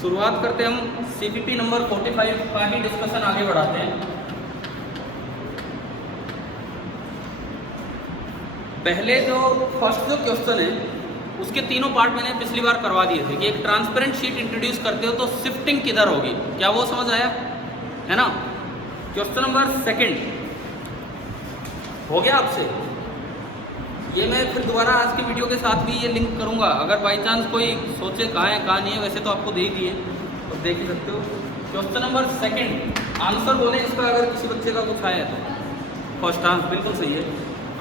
शुरुआत करते हम सीपीपी नंबर 45 का ही डिस्कशन आगे बढ़ाते हैं। पहले जो फर्स्ट जो क्वेश्चन है उसके तीनों पार्ट मैंने पिछली बार करवा दिए थे कि एक ट्रांसपेरेंट शीट इंट्रोड्यूस करते हो तो शिफ्टिंग किधर होगी, क्या वो समझ आया है ना। क्वेश्चन नंबर सेकंड हो गया आपसे। ये मैं फिर दोबारा आज की वीडियो के साथ भी ये लिंक करूंगा, अगर बाई चांस कोई सोचे कहाँ है कहाँ नहीं है, वैसे तो आपको दे ही दिए तो देख ही सकते हो। क्वेश्चन नंबर सेकंड आंसर बोले इसका, अगर किसी बच्चे का कुछ आया तो फर्स्ट आंसर बिल्कुल सही है,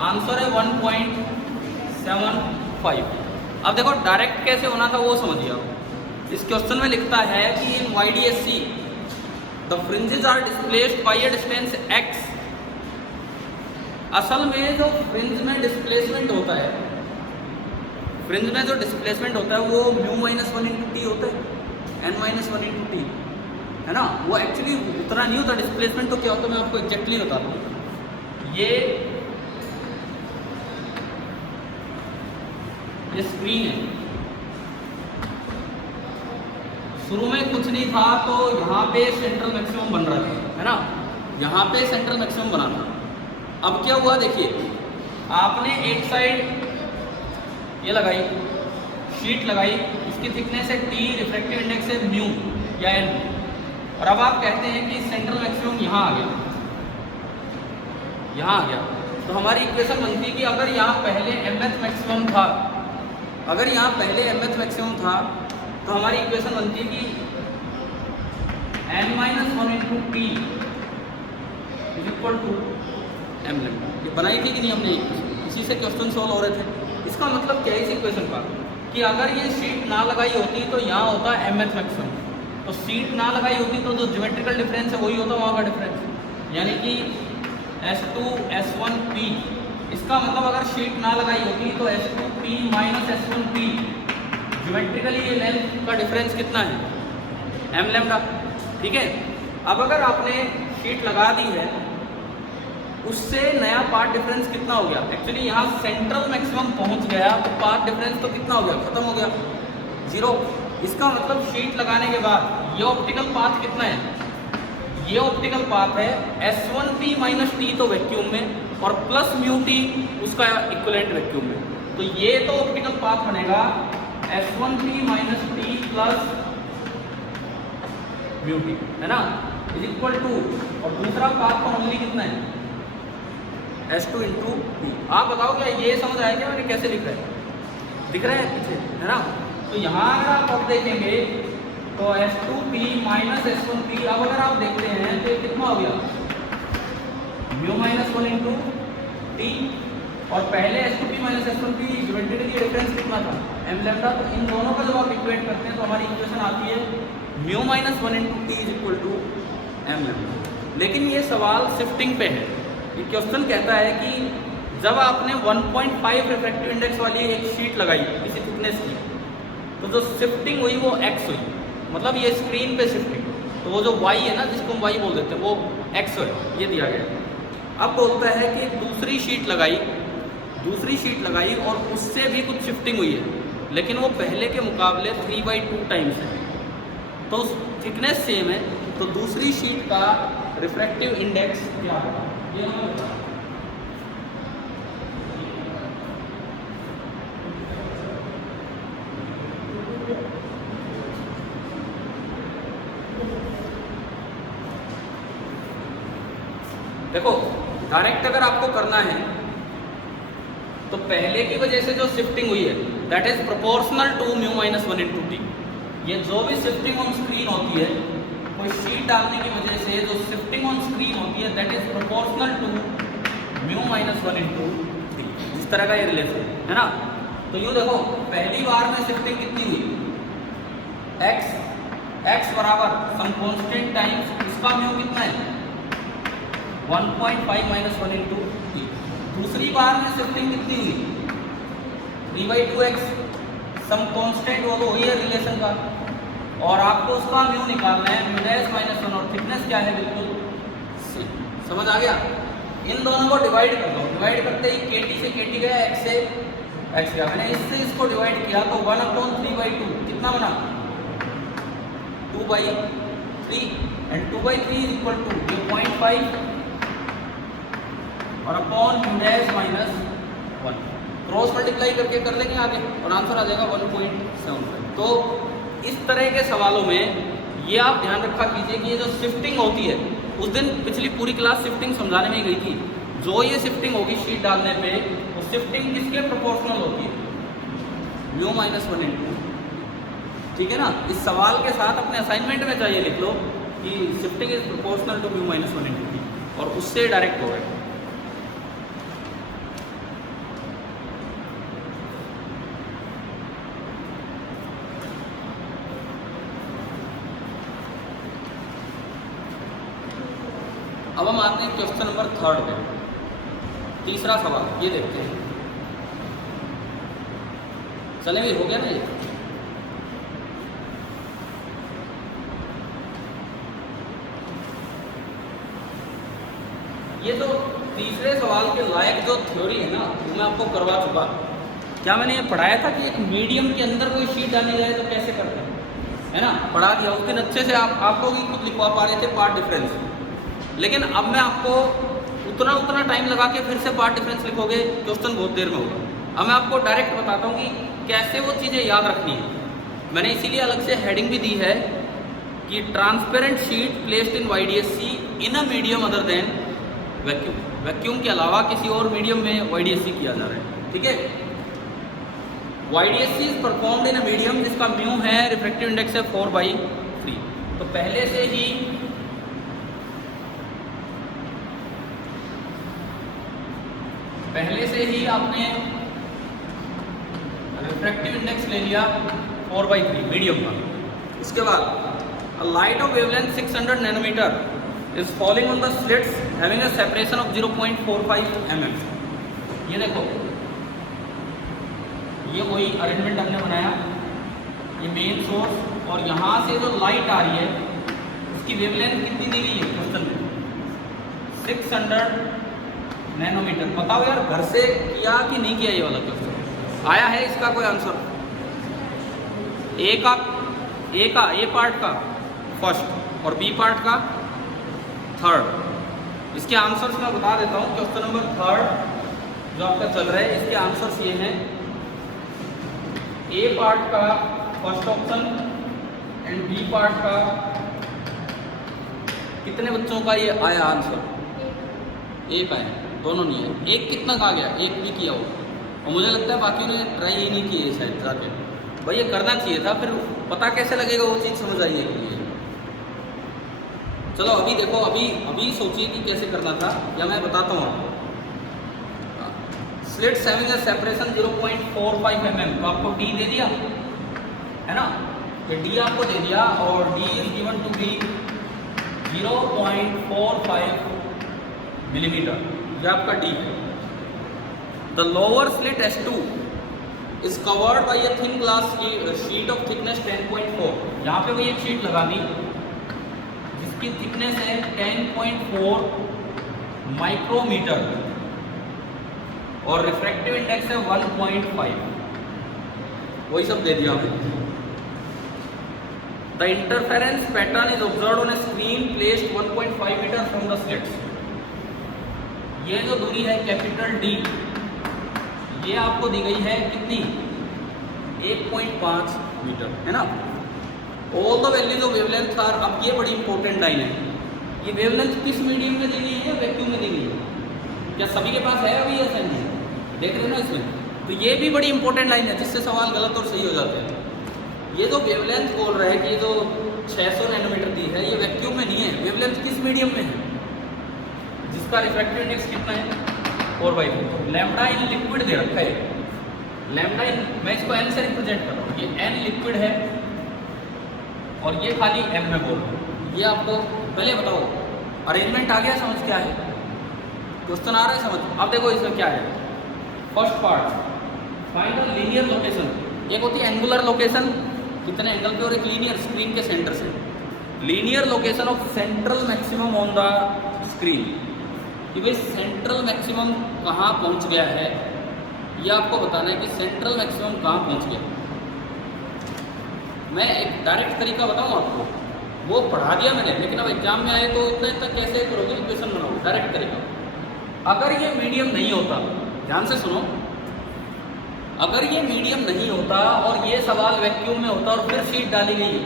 आंसर है 1.75। अब देखो डायरेक्ट कैसे होना था वो समझिए आप। इस क्वेश्चन में लिखता है कि in YDSC the fringes are displaced by a distance x। असल में जो फ्रिंज में डिस्प्लेसमेंट होता है, फ्रिंज में जो डिस्प्लेसमेंट होता है वो μ-1 × t होता है, n-1 × t है ना। वो एक्चुअली उतना नहीं होता डिस्प्लेसमेंट। तो क्या होता है मैं आपको एग्जैक्टली बताता हूँ। ये स्क्रीन है, शुरू में कुछ नहीं था तो यहाँ पे सेंट्रल मैक्सिमम बन रहा था, है ना, यहाँ पे सेंट्रल मैक्सिमम बना था। अब क्या हुआ देखिए, आपने एक साइड ये लगाई शीट लगाई, इसकी थिकनेस है t, रिफ्रैक्टिव इंडेक्स है म्यू या n, और अब आप कहते हैं कि सेंट्रल मैक्सिमम यहाँ आ गया, यहाँ आ गया। तो हमारी इक्वेशन बनती कि अगर यहाँ पहले mth मैक्सिमम था, अगर यहाँ पहले mth मैक्सिमम था तो हमारी इक्वेशन बनती है कि n-1 × t = m लैम्डा। ये बनाई थी कि नहीं हमने, इसी से क्वेश्चन सोल्व हो रहे थे। इसका मतलब क्या है इस इक्वेशन का कि अगर ये शीट ना लगाई होती तो यहाँ होता mth मैक्सिमम, तो शीट ना लगाई होती तो जो ज्योमेट्रिकल डिफरेंस है वही होता वहाँ का डिफरेंस, यानी कि S2 S1P। इसका मतलब अगर शीट ना लगाई होती तो S2P - S1P ज्योमेट्रिकली ये लेंथ का डिफरेंस कितना है, m लैम्डा। ठीक है, अब अगर आपने शीट लगा दी है उससे नया पाथ डिफरेंस कितना हो गया, एक्चुअली यहाँ सेंट्रल मैक्सिमम पहुँच गया तो पाथ डिफरेंस तो कितना हो गया, खत्म हो गया, 0। इसका मतलब शीट लगाने के बाद ये ऑप्टिकल पाथ कितना है, ये ऑप्टिकल पाथ है S1P - t तो वैक्यूम में, और प्लस μt उसका इक्विवेलेंट वैक्यूम में। तो ये तो ऑप्टिकल पाथ बनेगा S1P - t प्लस μt, है ना, = और दूसरा पाथ का ओनली कितना है S2 × p। आप बताओ क्या ये समझ आया क्या मैंने कैसे लिख रहा है, दिख रहा है पीछे, है ना। तो यहाँ अगर आप अब देखेंगे तो S2P - S1P, अब अगर आप देखते हैं तो ये कितना हो गया μ-1 × t, और पहले S2P - S1P ज्योमेट्रिकली डिफरेंस कितना था, m लैम्डा। तो इन दोनों का जब आप इक्वेट करते हैं तो हमारी इक्वेशन आती है μ-1 × t = m लैम्डा। लेकिन ये सवाल शिफ्टिंग पे है। ये क्वेश्चन कहता है कि जब आपने 1.5 रिफ्रैक्टिव इंडेक्स वाली एक शीट लगाई किसी थिकनेस की, तो जो शिफ्टिंग हुई वो x हुई, मतलब ये स्क्रीन पे शिफ्टिंग, तो वो जो y है ना जिसको हम y बोल देते हैं वो x है, ये दिया गया। अब बोलता है कि दूसरी शीट लगाई और उससे भी कुछ शिफ्टिंग हुई है, लेकिन वो पहले के मुकाबले 3/2 टाइम्स है, तो थिकनेस सेम है, तो दूसरी शीट का रिफ्रैक्टिव इंडेक्स क्या होगा ये हम बताएं। देखो डायरेक्ट अगर आपको करना है तो पहले की वजह से जो शिफ्टिंग हुई है that is proportional to μ-1 × t। ये जो भी शिफ्टिंग ऑन स्क्रीन होती है, कोई शीट डालने की वजह से जो शिफ्टिंग ऑन स्क्रीन होती है that is proportional to μ-1 × t। इस तरह का ये रिलेशन है ना। तो यूँ देखो पहली बार में शिफ्टिंग कितनी हुई, x बराबर सम कांस्टेंट टाइम्स इसका म्यू कितना है 1.5 - 1 × t। दूसरी बार में शिफ्टिंग कितनी हुई 3/2x सम कांस्टेंट, वो तो वही है रिलेशन का, और आपको उसका म्यू निकालना है μ-1, और थिकनेस क्या है बिल्कुल समझ आ गया। इन दोनों को डिवाइड कर दो, डिवाइड करते ही KT से KT गया, x से x गया, मैंने इससे इसको डिवाइड किया तो 1/3/2 कितना बना 2/3 एंड 2/3 इज इक्वल टू ये 0.5 और upon u dash minus 1 cross multiply करके कर लेंगे आगे और आंसर आ जाएगा 1.75। तो इस तरह के सवालों में ये आप ध्यान रखा कीजिए कि ये जो शिफ्टिंग होती है, उस दिन पिछली पूरी क्लास शिफ्टिंग समझाने में ही गई थी, जो ये शिफ्टिंग होगी शीट डालने पे, वो शिफ्टिंग किसके प्रोपोर्शनल होती है, म्यू माइनस 1/2। ठीक है ना, इस सवाल के साथ अपने असाइनमेंट में चाहिए लिख लो कि shifting is proportional to mu minus 1/2 और उससे डायरेक्ट हो गए। अब हम आते हैं क्वेश्चन नंबर 3 पे। तीसरा सवाल ये देखते हैं। चले भी हो गया ना ये तो तीसरे सवाल के लायक जो थ्योरी है ना, वो मैं आपको करवा चुका। क्या मैंने ये पढ़ाया था कि एक मीडियम के अंदर कोई शीट डाली जाए तो कैसे करते हैं, है ना, पढ़ा दिया उस दिन अच्छे से। आप लोग ही खुद लिखवा पा रहे थे पार्ट डिफरेंस, लेकिन अब मैं आपको उतना टाइम लगा के फिर से पार्ट डिफरेंस लिखोगे, क्वेश्चन बहुत देर में होगा। अब मैं आपको डायरेक्ट बताता हूँ कि कैसे वो चीज़ें याद रखनी है। मैंने इसीलिए अलग से हेडिंग भी दी है कि transparent sheet placed in YDSC in a medium other than vacuum. Vacuum के अलावा किसी और मीडियम में YDSC किया जा रहा है। ठीक है, YDSC is performed in a medium जिसका म्यू है, रिफ्रैक्टिव इंडेक्स है 4/3। तो पहले से ही आपने रिफ्रैक्टिव इंडेक्स ले लिया 4/3 मीडियम का। उसके बाद light of wavelength 600 nanometre is falling on the slits having a separation of 0.45 mm। ये देखो, ये वही अरेंजमेंट हमने बनाया, ये मेन सोर्स, और यहाँ से जो लाइट आ रही है उसकी वेवलेंथ कितनी दी गई है क्वेश्चन में, 600 नैनोमीटर। बताओ यार, घर से किया कि नहीं किया ये वाला क्वेश्चन? आया है इसका कोई आंसर? ए पार्ट का फर्स्ट और बी पार्ट का थर्ड। इसके आंसर्स मैं बता देता हूँ। क्वेश्चन नंबर 3 जो आपका चल रहा है, इसके आंसर्स ये हैं। ए पार्ट का first option and B part का कितने बच्चों का ये आया आंसर? एक आया, दोनों नहीं है। एक कितना का गया? एक भी किया हो, और मुझे लगता है बाकी ने ट्राई ही नहीं किए शायद जाके। भाई ये करना चाहिए था, फिर पता कैसे लगेगा वो चीज़, समझ आइए कि लिए। चलो अभी देखो, अभी सोचिए कि कैसे करना था, या मैं बताता हूँ आपको। Slits having a separation 0.45 mm, तो आपको डी दे दिया है ना, ये डी आपको दे दिया, और D is given to be 0.45 millimetre, ये आपका डी है। The lower slit S2 is covered by a thin glass sheet of thickness 10.4। यहाँ पे वही एक शीट लगा दी जिसकी थिकनेस है 10.4 माइक्रोमीटर और रिफ्रैक्टिव इंडेक्स है 1.5। वही सब दे दिया हमें। The interference pattern is observed on a screen placed 1.5 metre from the slits. ये जो दूरी है कैपिटल D, ये आपको दी गई है कितनी? 1.5 मीटर, है ना। All the values of wavelength are, अब ये बड़ी इंपॉर्टेंट लाइन है, ये वेवलेंथ किस मीडियम में दी गई है? वैक्यूम में दी गई है। क्या सभी के पास है अभी ऐसा नहीं? देख रहे हो ना इसमें? तो ये भी बड़ी इंपॉर्टेंट लाइन है जिससे सवाल गलत और सही हो जाते हैं। ये जो वेवलेंथ बोल रहा है कि ये जो 600 नैनोमीटर दी है, ये वैक्यूम में नहीं है। वेवलेंथ किस मीडियम में है? जिसका रिफ्रैक्टिव इंडेक्स कितना है? 4/3। लैम्बडा इन लिक्विड दे रखा है। लैम्बडा इन, मैं इसको n से रिप्रेजेंट कर रहा हूँ, ये n लिक्विड है और ये खाली m में बोल रहा हूँ। ये आपको पहले बताओ, अरेंजमेंट आ गया समझ? क्या है क्वेश्चन आ रहा है समझ? अब देखो इसमें क्या है। First part, find the linear location. एक होती है एंगुलर लोकेशन, कितने एंगल पे, और एक लीनियर, स्क्रीन के सेंटर से। Linear location of central maximum on the screen, कि भाई सेंट्रल मैक्सिमम कहाँ पहुँच गया है, ये आपको बताना है कि सेंट्रल मैक्सिमम कहाँ पहुँच गया। मैं एक डायरेक्ट तरीका बताऊँ आपको, वो पढ़ा दिया मैंने, लेकिन अब एग्जाम में आए तो इतना इतना कैसे करोगे, इक्वेशन बनाओगे डायरेक्ट करेगा। अगर ये मीडियम नहीं होता, ध्यान से सुनो, अगर ये मीडियम नहीं होता और ये सवाल वैक्यूम में होता और फिर शीट डाली गई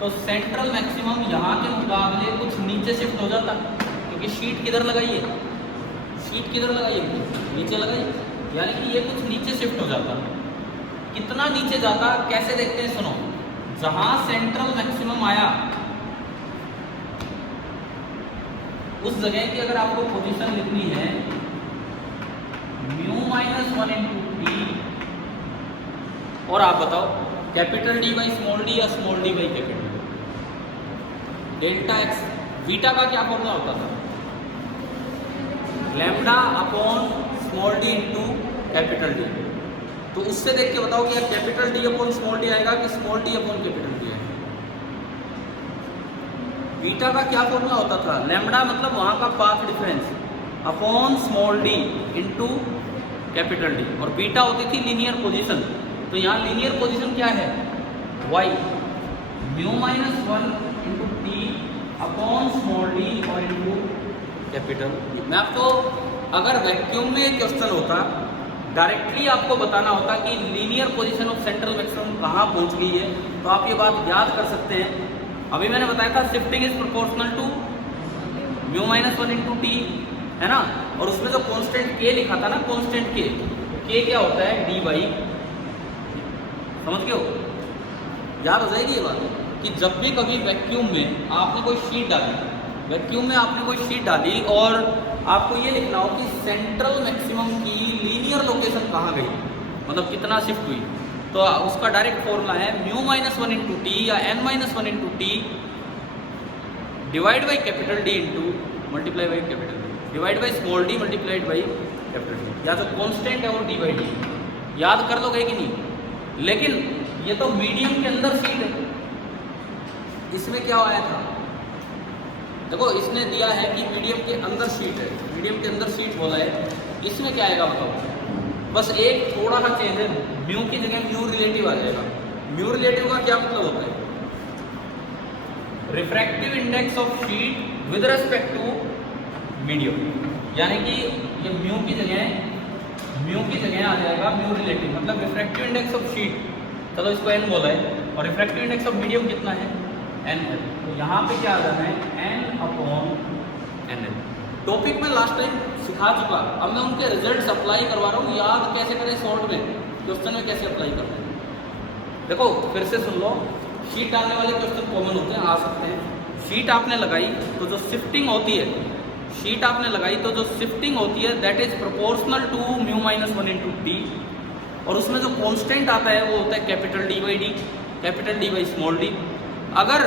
तो सेंट्रल मैक्सिमम यहाँ के मुकाबले कुछ नीचे शिफ्ट हो जाता, क्योंकि शीट किधर लगाई है, शीट किधर लगाई है, नीचे लगाई, यानी कि ये कुछ नीचे शिफ्ट हो जाता। कितना नीचे जाता कैसे देखते हैं, सुनो, जहां सेंट्रल मैक्सिमम आया उस जगह की अगर आपको पोजीशन लिखनी है μ-1 × t, और आप बताओ capital D by small D या small D by capital delta X. Beta का क्या फॉर्मूला होता था, lambda upon small D into capital D. तो उससे देख के बताओ कि यार capital D upon small D आएगा कि small D upon capital D आएगा। बीटा का क्या फॉर्मूला होता था, लैम्डा मतलब वहां का path difference upon small D into capital D, और बीटा होती थी लीनियर पोजीशन। तो यहाँ लीनियर पोजीशन क्या है, y μ-1 × t upon small D और इंटू कैपिटल डी। मैं आपको अगर वैक्यूम में क्वेश्चन होता, डायरेक्टली आपको बताना होता कि linear position of central maximum कहाँ पहुँच गई है, तो आप ये बात याद कर सकते हैं। अभी मैंने बताया था shifting is proportional to μ-1 × t, है ना, और उसमें जो कांस्टेंट k लिखा था ना, कांस्टेंट k क्या होता है, d बाई, समझ गए हो, याद हो जाएगी ये बात कि जब भी कभी वैक्यूम में आपने कोई शीट डाली, वैक्यूम में आपने कोई शीट डाली और आपको ये लिखना हो कि सेंट्रल मैक्सिमम की लीनियर लोकेशन कहाँ गई, मतलब कितना शिफ्ट हुई, तो उसका डायरेक्ट फॉर्मूला है μ-1 × t या n-1 × t divide by capital D into multiply by capital D divide by small D multiplied by capital D, या तो कांस्टेंट है और डी बाई डी। याद कर लोगे कि नहीं, लेकिन ये तो मीडियम के अंदर शीट है, इसमें क्या आया था, देखो इसने दिया है कि मीडियम के अंदर शीट है, मीडियम के अंदर शीट बोला है, इसमें क्या आएगा बताओ, बस एक थोड़ा सा चेंज है, म्यू की जगह म्यू रिलेटिव आ जाएगा। म्यू रिलेटिव का क्या मतलब होता है, refractive index of sheet with respect to medium, यानी कि ये म्यू की जगह आ जाएगा म्यू रिलेटिव, मतलब रिफ्रैक्टिव इंडेक्स ऑफ शीट, चलो इसको n बोला है, और रिफ्रैक्टिव इंडेक्स ऑफ मीडियम कितना है, n है, तो यहाँ पे क्या आ जाना है n/nl। टॉपिक में लास्ट टाइम सिखा चुका, अब मैं उनके रिजल्ट्स अप्लाई करवा रहा हूँ, याद कैसे करें, शॉर्ट में क्वेश्चन में कैसे अप्लाई करते हैं। देखो फिर से सुन लो, शीट डालने वाले क्वेश्चन कॉमन होते हैं, आ सकते हैं। शीट आपने लगाई तो जो शिफ्टिंग होती है, शीट आपने लगाई तो जो शिफ्टिंग होती है that is proportional to μ-1 × t, और उसमें जो कांस्टेंट आता है वो होता है capital D by D, capital D by small D. अगर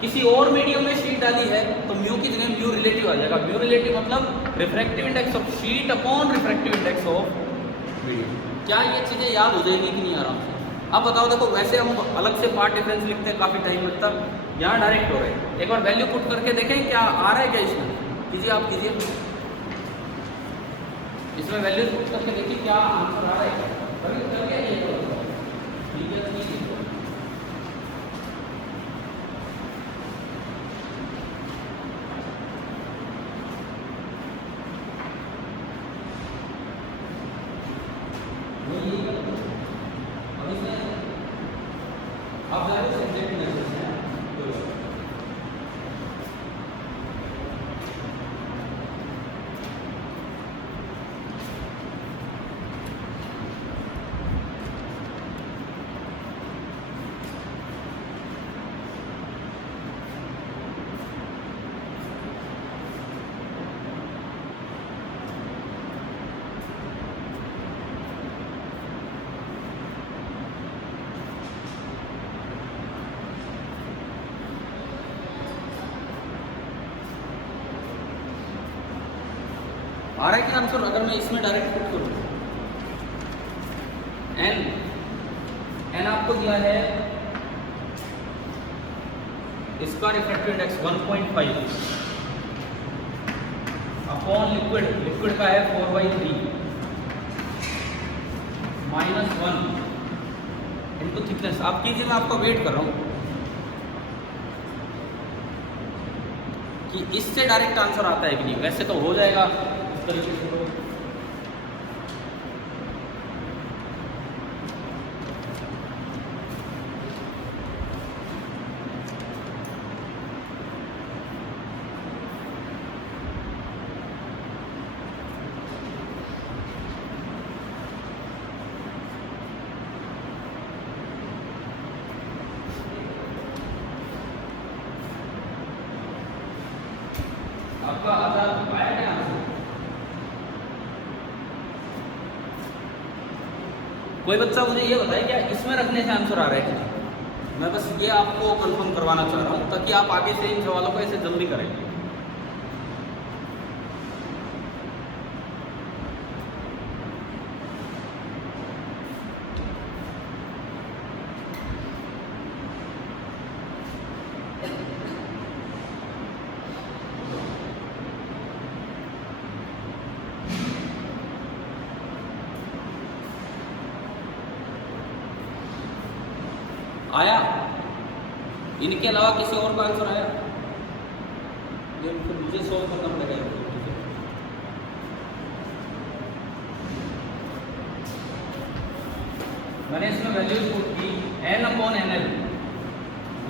किसी और मीडियम में शीट डाली है तो म्यू की जगह म्यू रिलेटिव आ जाएगा। म्यू रिलेटिव मतलब refractive index of sheet upon refractive index of medium. क्या ये चीज़ें याद हो जाएगी कि नहीं आराम से? अब बताओ, देखो वैसे हम अलग से पार्ट डिफरेंस लिखते हैं, काफ़ी टाइम लगता, यहाँ डायरेक्ट हो रहा है। एक बार वैल्यू पुट करके देखें क्या आ रहा है, क्या इसमें कीजिए, आप कीजिए, इसमें वैल्यू पुट करके देखिए क्या आंसर आ रहा है। आ रहा है कि आंसर? अगर मैं इसमें डायरेक्ट पुट करूँ, एन आपको दिया है, इसका रिफ्रैक्टिव इंडेक्स 1.5 अपॉन लिक्विड का है 4/3 -1 इनटू थिकनेस। आप कीजिए, मैं आपका वेट कर रहा हूँ। कि इससे डायरेक्ट आंसर आता है कि नहीं। वैसे तो हो जाएगा इस तरीके से। तो आपका आधार आया क्या आंसर? कोई बच्चा मुझे ये बताए क्या इसमें रखने से आंसर आ रहा है कि? मैं बस ये आपको कंफर्म करवाना चाह रहा हूँ ताकि आप आगे से इन सवालों को ऐसे जल्दी करेंगे। आया? इनके अलावा किसी और का आंसर आया? ये फिर मुझे सोल्व करना पड़ेगा। मैंने इसमें वैल्यूज पुट की n/nl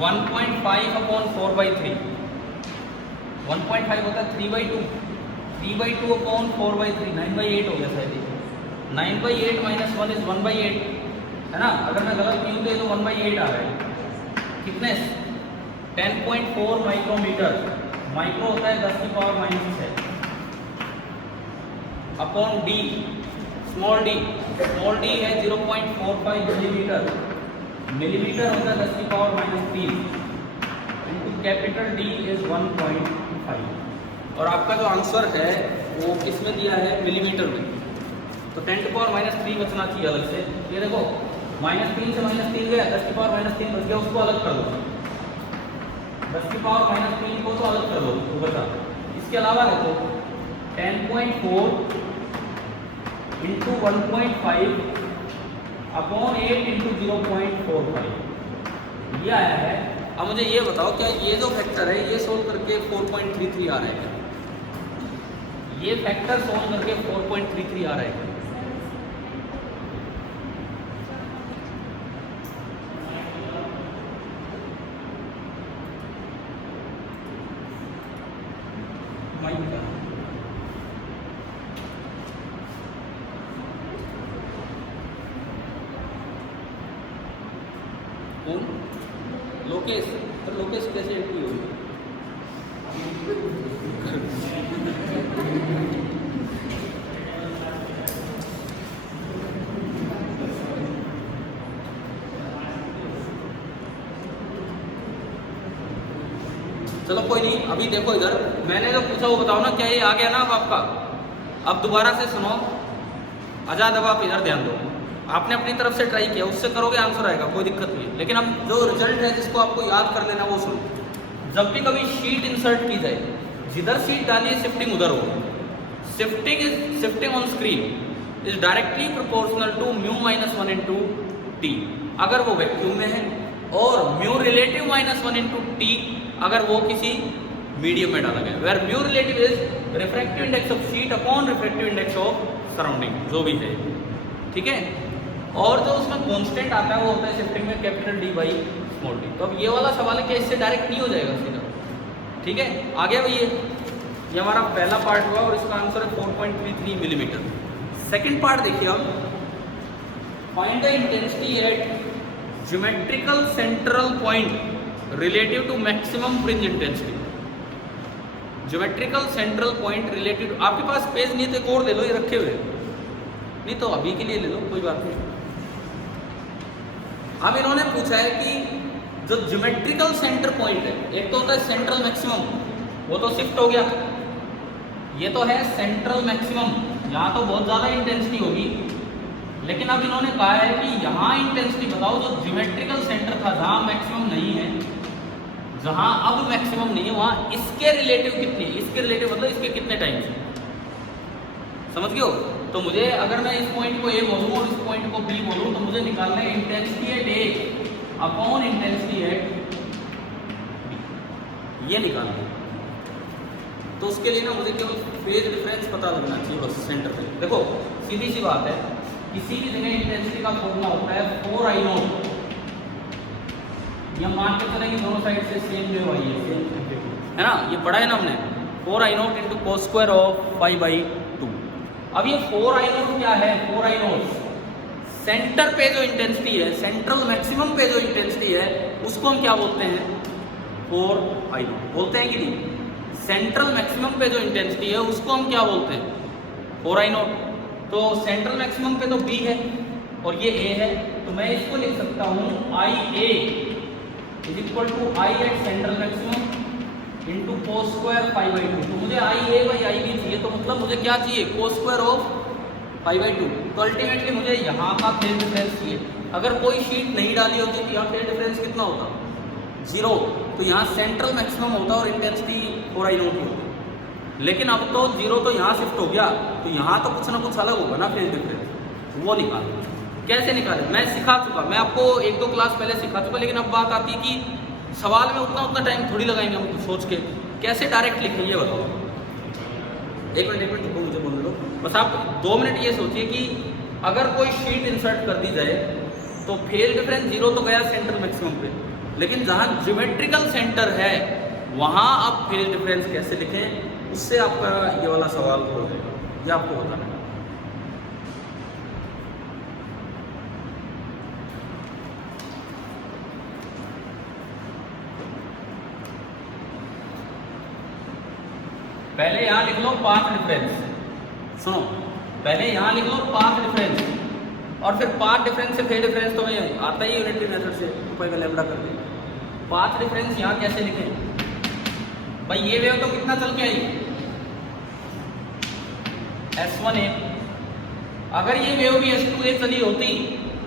1.5/4/3। 1.5 होता है 3/2, 3/2/4/3 9/8 हो गया शायद। 9/8 - 1 इज 1/8 है ना। अगर मैं गलत क्यों दे तो 1/8 आ रहा है। कितने? 10.4 माइक्रोमीटर। माइक्रो होता है 10 की power -6 upon D. Small D है 0.45 मिलीमीटर। मिलीमीटर होता है 10 की power -3 into capital D is 1.5। और आपका जो आंसर है वो किसमें दिया है? मिलीमीटर में। तो 10 की पावर -3 बचना चाहिए अलग से। ये देखो -3 से -3 गया, 10 की पावर -3 बच गया, उसको अलग कर दो। 10 की पावर -3 को तो अलग कर दो तो बचा। इसके अलावा देखो 10.4 इंटू 1.5 अपॉन 8 इंटू 0.45 ये आया है। अब मुझे ये बताओ क्या ये जो फैक्टर है ये सोल्व करके 4.33 आ रहा है? ये फैक्टर सोल्व करके 4.33 आ रहा है? कौन? लोकेश। तो लोकेश कैसे एंट्री होगी? चलो कोई नहीं, अभी देखो इधर मैंने जो पूछा वो बताओ ना। क्या ये आ गया ना अब आपका? अब दोबारा से सुनो। आजाद, अब आप इधर ध्यान दो। आपने अपनी तरफ से ट्राई किया, उससे करोगे आंसर आएगा, कोई दिक्कत नहीं। लेकिन अब जो रिजल्ट है जिसको आपको याद कर लेना वो सुनो। जब भी कभी शीट इंसर्ट की जाए, जिधर शीट डालिए शिफ्टिंग उधर हो। Shifting on screen is directly proportional to μ-1 into T अगर वो वैक्यूम में है, और म्यू रिलेटिव -1 इंटू टी अगर वो किसी मीडियम में डाला गया। Where mu relative is refractive index of sheet upon refractive index of surrounding, जो भी है, ठीक है। और जो उसमें कांस्टेंट आता है वो होता है शिफ्टिंग में capital D by small D. तो अब ये वाला सवाल है कि इससे डायरेक्ट नहीं हो जाएगा सीधा, ठीक है। आ गया भाई, ये हमारा पहला पार्ट हुआ और इसका आंसर है 4.33 मिलीमीटर। सेकेंड पार्ट देखिए अब, find the intensity at geometrical central point relative to maximum fringe intensity. Geometrical central point relative, आपके पास पेज नहीं तो एक और ले लो, ये रखे हुए, नहीं तो अभी के लिए ले लो, कोई बात नहीं। अब इन्होंने पूछा है कि जो ज्योमेट्रिकल सेंटर पॉइंट है, एक तो होता है सेंट्रल मैक्सिमम, वो तो शिफ्ट हो गया, ये तो है सेंट्रल मैक्सिमम, यहाँ तो बहुत ज़्यादा इंटेंसिटी होगी। लेकिन अब इन्होंने कहा है कि यहाँ इंटेंसिटी बताओ जो ज्योमेट्रिकल सेंटर था, जहाँ मैक्सिमम नहीं है, जहाँ अब मैक्सिमम नहीं है, वहाँ इसके रिलेटिव कितनी, इसके रिलेटिव मतलब इसके कितने टाइम्स, समझ गए हो। तो मुझे अगर मैं इस पॉइंट को ए बोलूँ और इस पॉइंट को बी बोलूँ तो मुझे निकालना है intensity at A upon intensity at B, ये निकालना है। तो उसके लिए ना मुझे केवल फेज डिफरेंस पता लगना चाहिए बस सेंटर पे। देखो सीधी सी बात है, किसी भी जगह इंटेंसिटी का फॉर्मूला होता है 4I0, या मान के चलेंगे दोनों साइड से सेम वेव आई है ना, ये पढ़ा है ना हमने, 4I0 into cos square of π/2। अब ये 4I0 क्या है, 4I0 सेंटर पे जो इंटेंसिटी है, सेंट्रल मैक्सिमम पे जो इंटेंसिटी है, उसको हम क्या बोलते हैं, 4I0 बोलते हैं कि नहीं। सेंट्रल मैक्सिमम पे जो इंटेंसिटी है उसको हम क्या बोलते हैं, 4I0। तो सेंट्रल मैक्सिमम पे तो B है और ये A है, तो मैं इसको लिख सकता हूँ IA is equal to I at central maximum into cos square π/2। तो मुझे IA/IB चाहिए, तो मतलब मुझे क्या चाहिए, cos स्क्वायर ऑफ π/2। तो अल्टीमेटली मुझे यहाँ का फेज डिफरेंस चाहिए। अगर कोई शीट नहीं डाली होती तो यहाँ फेज डिफरेंस कितना होता, 0। तो यहाँ सेंट्रल मैक्सिमम होता और इंटेंसिटी 4I0 की होती। लेकिन अब तो 0 तो यहाँ शिफ्ट हो गया, तो यहाँ तो कुछ ना कुछ अलग होगा ना फेज डिफरेंस, वो निकाल। कैसे निकाले, मैं सिखा चुका, मैं आपको 1-2 क्लास पहले सिखा चुका। लेकिन अब बात आती है कि सवाल में उतना टाइम थोड़ी लगाएंगे हम सोच के, कैसे डायरेक्ट लिखें ये बताओ। एक मिनट रुको, मुझे बोलने दो बस। आप 2 मिनट ये सोचिए कि अगर कोई शीट इंसर्ट कर दी जाए तो फेज डिफरेंस 0 तो गया सेंट्रल मैक्सिमम पे, लेकिन जहाँ ज्योमेट्रिकल सेंटर है वहाँ आप फेज डिफरेंस कैसे लिखें, उससे आपका ये वाला सवाल हो जाएगा, ये आपको बताना है। पहले यहाँ लिख लो पाथ डिफरेंस। सुनो, पहले यहाँ लिख लो पाथ डिफरेंस, और फिर पाथ डिफरेंस से फेज डिफरेंस तो मैं आता ही यूनिटरी मेथड से, ऊपर का लैम्डा कर दें। पाथ डिफरेंस यहाँ कैसे लिखें भाई, ये वेव तो कितना चल के आई, S1A। अगर ये वेव भी S2A चली होती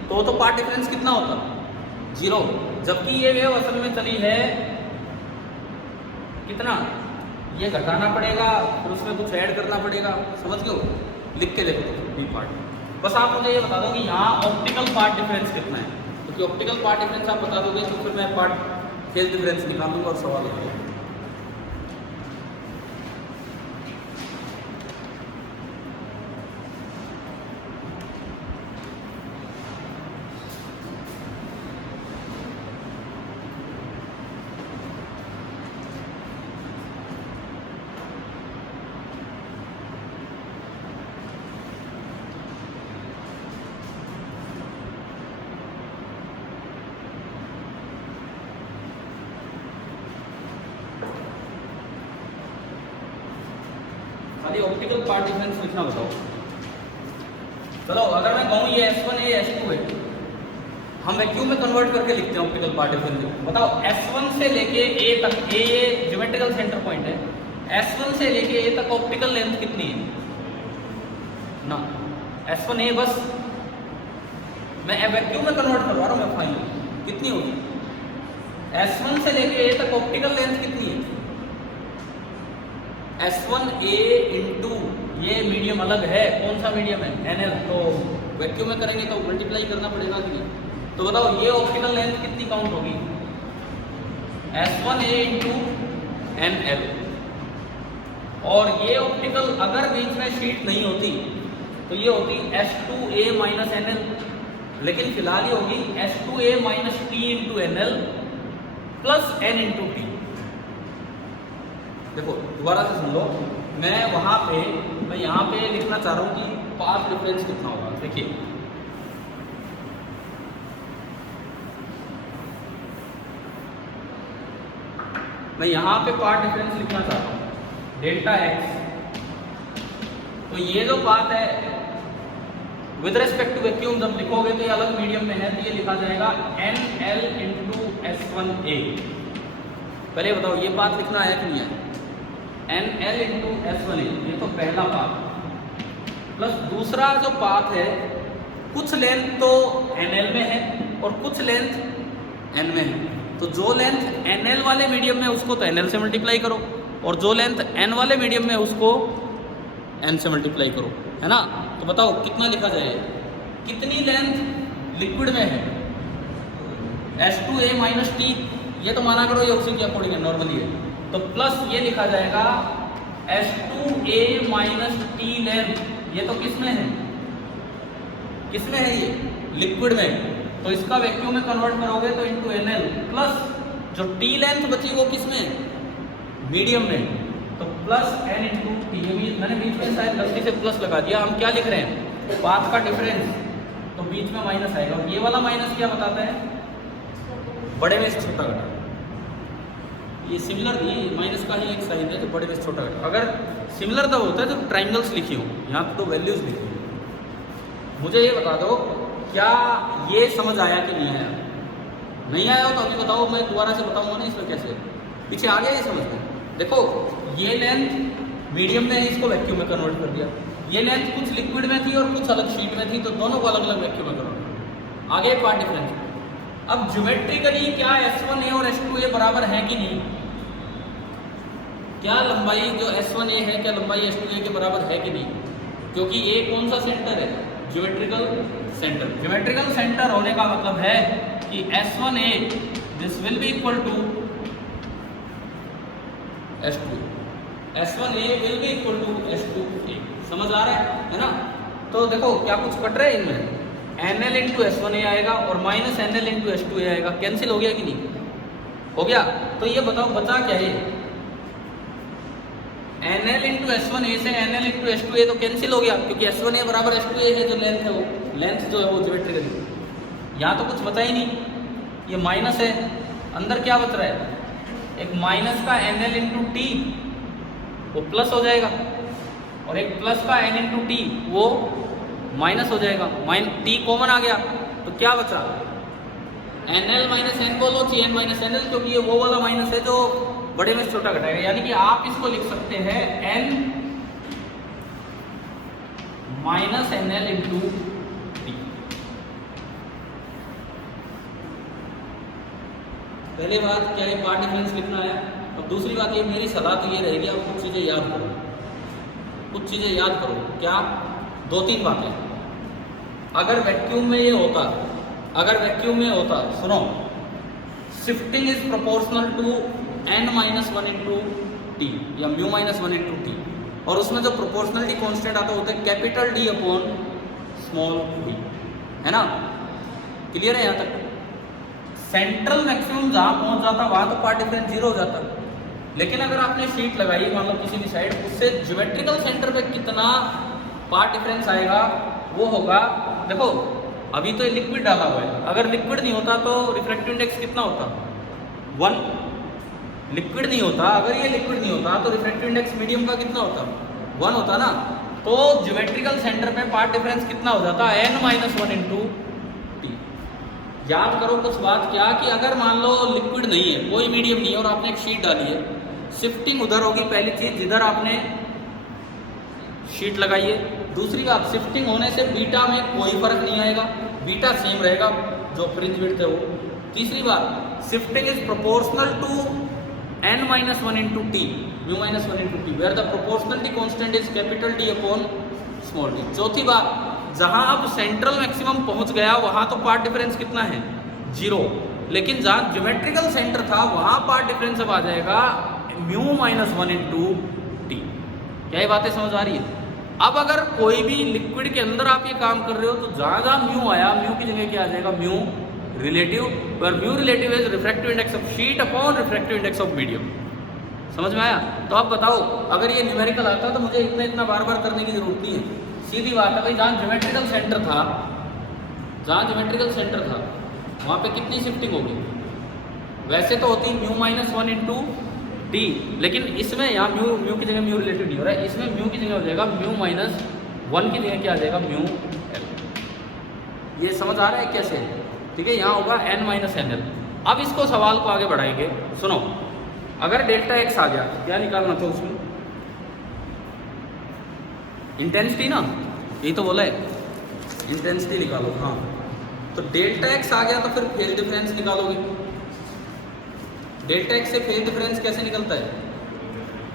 तो पाथ डिफरेंस कितना होता, 0। जबकि ये वेव असल में चली है कितना, ये घटाना पड़ेगा, फिर उसमें कुछ ऐड करना पड़ेगा, समझ गए हो, लिख के देखो बी पार्ट। बस आप मुझे ये बता दो कि यहाँ ऑप्टिकल पार्ट डिफरेंस कितना है, क्योंकि ऑप्टिकल पार्ट डिफरेंस आप बता दोगे तो फिर मैं पार्ट फेज डिफरेंस निकालूंगा और सवाल होगा। खाली ऑप्टिकल पार्ट डिफरेंस लिखना बताओ। चलो अगर मैं कहूँ ये S1 है, S2 है, हम वैक्यूम में कन्वर्ट करके लिखते हैं ऑप्टिकल पार्ट डिफरेंस। बताओ S1 से लेके A तक, A ये ज्योमेट्रिकल सेंटर पॉइंट है, S1 से लेके A तक ऑप्टिकल लेंथ कितनी है ना, S1A। बस मैं वैक्यूम में कन्वर्ट करवा रहा हूँ मैं, फाइनल कितनी होगी, S1 से लेके A तक ऑप्टिकल लेंथ कितनी है, S1A इंटू ये मीडियम अलग है, कौन सा मीडियम है, NL। तो वैक्यूम में करेंगे तो मल्टीप्लाई करना पड़ेगा कि नहीं। तो बताओ ये ऑप्टिकल लेंथ कितनी काउंट होगी, S1A इंटू NL। और ये ऑप्टिकल अगर बीच में शीट नहीं होती तो ये होती S2A माइनस NL, लेकिन फिलहाल ये होगी S2A minus T into NL plus N into T। देखो दोबारा से सुन लो, मैं वहां पे, मैं यहाँ पे लिखना चाह रहा हूँ कि पाथ डिफरेंस कितना होगा। देखिए मैं यहाँ पे पाथ डिफरेंस लिखना चाह रहा हूँ, डेल्टा x। तो ये जो पाथ है विद रिस्पेक्ट टू वैक्यूम जब लिखोगे तो ये अलग मीडियम में है, तो ये लिखा जाएगा NL इंटू S1A। पहले बताओ ये पाथ लिखना आया कि नहीं है, NL इंटू S1A, ये तो पहला पाथ। प्लस दूसरा जो पाथ है, कुछ लेंथ तो NL में है और कुछ लेंथ N में है, तो जो लेंथ NL वाले मीडियम में उसको तो NL से मल्टीप्लाई करो, और जो लेंथ N वाले मीडियम में उसको N से मल्टीप्लाई करो, है ना। तो बताओ कितना लिखा जाए, कितनी लेंथ लिक्विड में है, S2A माइनस T, ये तो माना करो ये उसी के अकॉर्डिंग है, नॉर्मली है। तो प्लस ये लिखा जाएगा H2A माइनस T लेंथ, ये तो किस में है, किसमें है ये, लिक्विड में, तो इसका वैक्यूम में कन्वर्ट करोगे तो इनटू NL प्लस जो T लेंथ बची वो किस में, मीडियम में, तो प्लस N इंटू T। ये भी मैंने बीच में शायद गलती से प्लस लगा दिया। हम क्या लिख रहे हैं, पाथ का डिफरेंस, तो बीच में माइनस आएगा। ये वाला माइनस क्या बताता है, बड़े में से छोटा घटा। ये सिमिलर नहीं, माइनस का ही एक साइन है, तो बड़े में से छोटा घटा। अगर सिमिलर तब होता है जब ट्राइंगल्स लिखी हो, यहाँ तो वैल्यूज लिखी हो। मुझे ये बता दो क्या ये समझ आया कि नहीं आया, नहीं आया हो तो अभी बताओ, मैं दोबारा से बताऊंगा ना इसमें कैसे, पीछे आ गया ये समझ में। देखो ये लेंथ मीडियम में है, इसको वैक्यूम में कन्वर्ट कर दिया। ये लेंथ कुछ लिक्विड में थी और कुछ अलग शीट में थी, तो दोनों को अलग अलग वैक्यूम में कन्वर्ट कर दिया। आगे पार्ट डिफरेंस। अब ज्योमेट्रिकली क्या S1A और S2A बराबर है कि नहीं, क्या लंबाई जो S1A है क्या लंबाई S2A के बराबर है कि नहीं, क्योंकि ये कौन सा सेंटर है, ज्योमेट्रिकल सेंटर। ज्योमेट्रिकल सेंटर होने का मतलब है कि S1A this will be equal to S2A, S1A will be equal to S2A। समझ आ रहा है ना। तो देखो क्या कुछ कट रहा है इनमें, NL इंटू S1A आएगा और माइनस NL इंटू S2A आएगा, कैंसिल हो गया कि नहीं, हो गया। तो ये बताओ बचा क्या है, NL इंटू S1A से NL इंटू S2A तो कैंसिल हो गया, क्योंकि S1A बराबर S2A है, जो लेंथ है वो लेंथ जो है वो ज्योमेट्रिकली। यहाँ तो कुछ बचा ही नहीं, ये माइनस है, अंदर क्या बच रहा है, एक माइनस का NL इंटू T वो प्लस हो जाएगा, और एक प्लस का N इंटू T वो माइनस हो जाएगा। T कॉमन आ गया तो क्या बचा, NL माइनस N बोलो चाहिए, N माइनस NL, क्योंकि ये वो वाला माइनस है जो बड़े में छोटा घटाएगा। यानी कि आप इसको लिख सकते हैं N minus NL into T। पहली बात क्या है, पार्ट डिफरेंस लिखना है, और दूसरी बात ये मेरी सलाह तो ये रहेगी, आप कुछ चीज़ें याद करो, कुछ चीज़ें याद करो। क्या, दो तीन बातें। अगर वैक्यूम में ये होता, अगर वैक्यूम में होता, सुनो, shifting is proportional to n minus one into T या mu minus one into T, और उसमें जो प्रोपोर्शनलिटी कांस्टेंट आता होता है capital D upon small d, है ना। क्लियर है यहाँ तक। सेंट्रल मैक्सिमम जहाँ पहुँच जाता वहाँ तो पार्ट डिफरेंस जीरो हो जाता, लेकिन अगर आपने शीट लगाई मान लो किसी भी साइड, उससे ज्योमेट्रिकल सेंटर पे कितना पार्ट डिफरेंस आएगा वो होगा। देखो अभी तो ये लिक्विड डाला हुआ है, अगर लिक्विड नहीं होता तो रिफ्रैक्टिव इंडेक्स कितना होता, 1। लिक्विड नहीं होता, अगर ये लिक्विड नहीं होता तो रिफ्रैक्टिव इंडेक्स मीडियम का कितना होता, 1 होता ना। तो ज्योमेट्रिकल सेंटर पे पार्ट डिफरेंस कितना हो जाता, n minus one into T. याद करो कुछ बात, क्या कि अगर मान लो लिक्विड नहीं है, कोई मीडियम नहीं है, और आपने एक शीट डाली है, शिफ्टिंग उधर होगी पहली चीज जिधर आपने शीट लगाई है। दूसरी बात, शिफ्टिंग होने से बीटा में कोई फर्क नहीं आएगा, बीटा सेम रहेगा जो फ्रिंज विड्थ है वो। तीसरी बात, shifting is proportional to n minus one into T, mu minus one into T, where the proportionality constant is capital D upon small d। चौथी बात, जहां अब सेंट्रल मैक्सिमम पहुंच गया वहां तो पार्ट डिफरेंस कितना है, 0, लेकिन जहां ज्योमेट्रिकल सेंटर था वहां पार्ट डिफरेंस अब आ जाएगा mu minus one into T. क्या ये बातें समझ आ रही है। अब अगर कोई भी लिक्विड के अंदर आप ये काम कर रहे हो तो जहां जहां म्यू आया, म्यू की जगह क्या आ जाएगा, म्यू रिलेटिव, पर mu relative is refractive index of sheet upon refractive index of medium. समझ में आया। तो आप बताओ अगर ये न्यूमेरिकल आता तो मुझे इतना बार बार करने की जरूरत नहीं है, सीधी बात है भाई। जहाँ ज्योमेट्रिकल सेंटर था, जहाँ ज्योमेट्रिकल सेंटर था वहाँ पे कितनी शिफ्टिंग होगी, वैसे तो होती mu minus one into T, लेकिन इसमें यहाँ म्यू की जगह म्यू रिलेटिव नहीं हो रहा है, इसमें म्यू की जगह हो जाएगा म्यू माइनस वन की जगह क्या आ जाएगा, म्यू एल। ये समझ आ रहा है कैसे, ठीक है। यहाँ होगा n माइनस एन एल। अब इसको सवाल को आगे बढ़ाएंगे, सुनो। अगर डेल्टा एक्स आ गया तो क्या निकालना था उसमें, इंटेंसिटी ना, यही तो बोला है, इंटेंसिटी निकालो। हाँ, तो डेल्टा एक्स आ गया तो फिर फेज डिफरेंस निकालोगे। डेल्टा एक्स से फेज डिफरेंस कैसे निकलता है,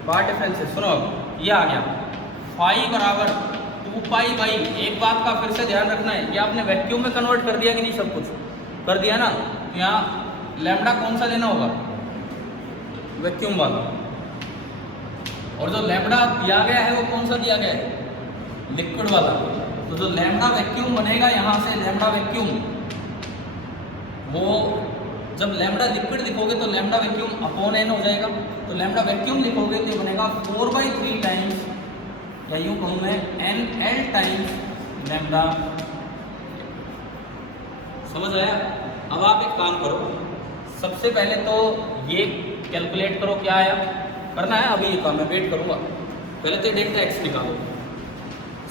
पार्ट डिफरेंस से। सुनो अब ये आ गया, फाई बराबर 2 पाई बाई, एक बात का फिर से ध्यान रखना है, ये आपने वैक्यूम में कन्वर्ट कर दिया कि नहीं, सब कुछ कर दिया ना। यहाँ लैम्डा कौन सा लेना होगा, वैक्यूम वाला, और जो लैम्बडा दिया गया है वो कौन सा दिया गया है? लिक्विड वाला। तो जो लैम्बडा वैक्यूम बनेगा यहाँ से, लैम्बडा वैक्यूम, वो जब लैम्बडा लिक्विड लिखोगे तो लैम्बडा वैक्यूम अपॉन एन हो जाएगा। तो लैम्बडा वैक्यूम लिखोगे तो बनेगा 4/3 टाइम्स, या यूँ कहूँ मैं NL टाइम्स लैम्बडा। समझ आया? अब आप एक काम करो, सबसे पहले तो ये कैलकुलेट करो क्या आया, करना है अभी ये काम, मैं वेट करूँगा। पहले तो डेल्टा एक्स निकालो,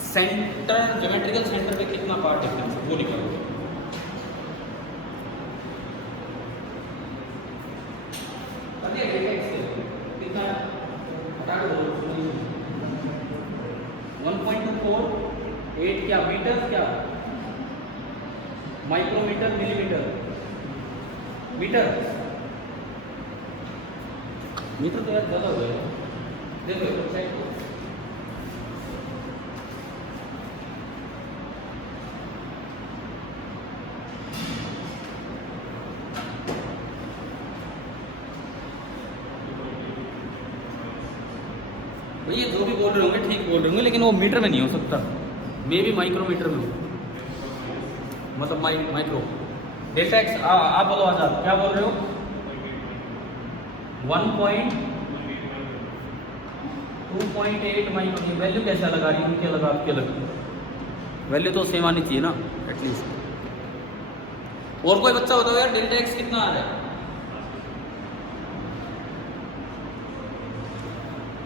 सेंटर ज्योमेट्रिकल सेंटर पे कितना पार्ट डिफरेंस है वो निकालो। कितना 1.24 8 क्या मीटर, क्या माइक्रोमीटर, मिलीमीटर, मीटर, मीटर तो यार ज़्यादा हो गया। देखो चेक करो, ये जो भी बोल रहे होंगे ठीक बोल रहे होंगे, लेकिन वो मीटर में नहीं हो सकता, मे भी माइक्रोमीटर में हो, मतलब माइक्रो। डेल्टा एक्स आप बोलो आजाद, क्या बोल रहे हो? 2.8 माइक्रो। वैल्यू कैसे लगा रही है? उनकी अलग आपकी अलग, वैल्यू तो सेम आनी चाहिए ना एटलीस्ट। और कोई बच्चा बताओ यार डेल्टा एक्स कितना आ रहा है?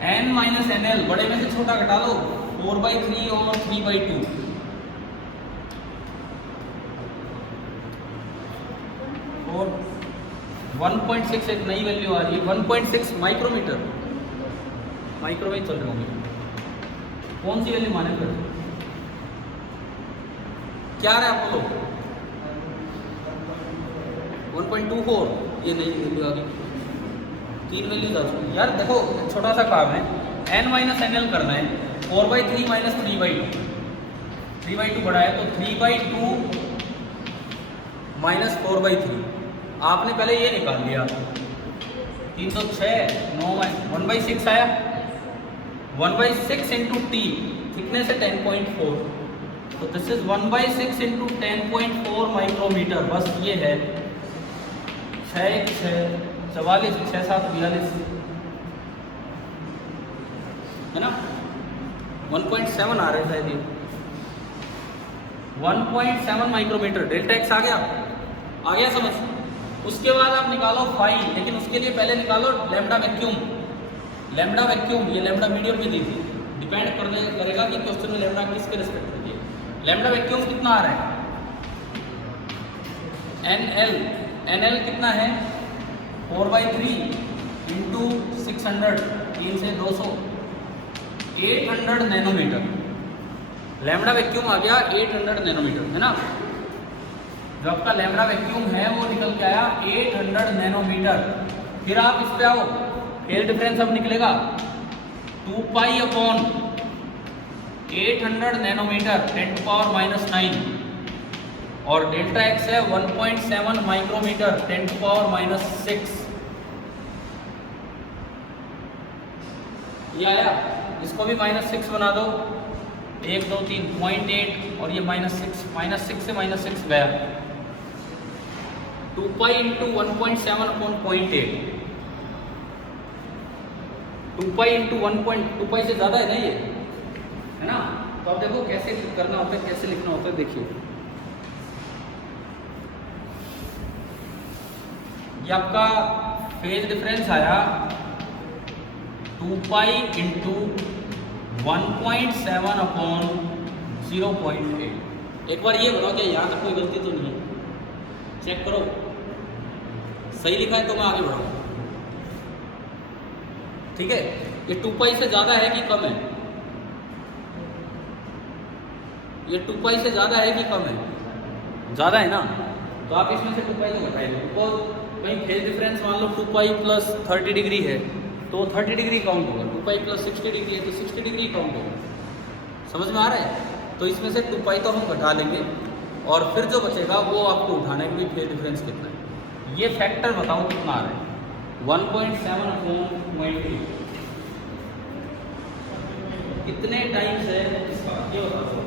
n माइनस NL, बड़े में से छोटा घटा लो, 4/3 और 3/2। और 1.6 एक नई वैल्यू आ रही है, 1.6 माइक्रोमीटर, माइक्रोवेव चल रहे होंगे। कौन सी वैल्यू माने फिर? क्या रहा है आप बोलो? 1.24, ये नई वैल्यू आ गई, 3 वैल्यूज आ चुकी यार। देखो छोटा सा काम है, n माइनस NL करना है, 4/3 माइनस 3/2, 3/2 बड़ा है तो 3/2 माइनस 4/3। आपने पहले ये निकाल लिया, 3 तो 6, 9 1/6 आया, 1/6 इंटू t, थिकनेस है 10.4, तो दिस इज 1/6 इंटू 10.4 माइक्रोमीटर। बस ये है 6 6 44 6 7 42 है ना, 1.7 आ रहा है ये, 1.7 माइक्रोमीटर। डेल्टा एक्स आ गया समझ। उसके बाद आप निकालो फाई, लेकिन उसके लिए पहले निकालो लैम्बडा वैक्यूम। लैम्बडा वैक्यूम, ये लैम्बडा मीडियम में दी थी, डिपेंड करेगा कि क्वेश्चन में लैम्बडा किसके रिस्पेक्ट में दिया। लैम्बडा वैक्यूम कितना आ रहा है? NL कितना है? 4/3 इंटू 600, 3 से 200, 800 नैनोमीटर। लैम्बडा वैक्यूम आ गया 800 नैनोमीटर, है ना। जो आपका लैम्बडा वैक्यूम है वो निकल के आया 800 नैनोमीटर। फिर आप इस पे आओ, फेज डिफरेंस अब निकलेगा 2 पाई अपॉन 800 नैनोमीटर 10⁻⁹, और डेल्टा एक्स है 1.7 माइक्रोमीटर 10⁻�6। ये आया, इसको भी -6 बना दो, 1 2 3 0.8, और ये -6 से -6 गया, 2 pi into 1.7 upon 0.8, 2 pi into 2 पाई से ज़्यादा है ना ये, है ना। तो अब देखो कैसे करना होता है, कैसे लिखना होता है, देखिए ये आपका फेज डिफरेंस आया 2 पाई इंटू 1.7 अपॉन 0.8। एक बार ये बताओ क्या यहाँ तक कोई गलती तो नहीं है? चेक करो, सही लिखा है तो मैं आगे बढ़ाऊँ, ठीक है। ये 2 पाई से ज़्यादा है कि कम है? ये 2 पाई से ज़्यादा है कि कम है? ज़्यादा है ना, तो आप इसमें से 2 पाई को घटाइए। तो कहीं फेज डिफरेंस मान लो 2 पाई प्लस 30 डिग्री है तो 30 डिग्री काउंट होगा, 2 पाई प्लस 60 डिग्री है तो 60 डिग्री काउंट होगा। समझ में आ रहा है? तो इसमें से 2 पाई तो हम घटा लेंगे, और फिर जो बचेगा वो आपको उठाना है कि फेज डिफरेंस कितना है। ये फैक्टर बताओ कितना आ रहा है? 1.7 अपॉन 0.8, कितने टाइम्स है इसका, ये बता दो।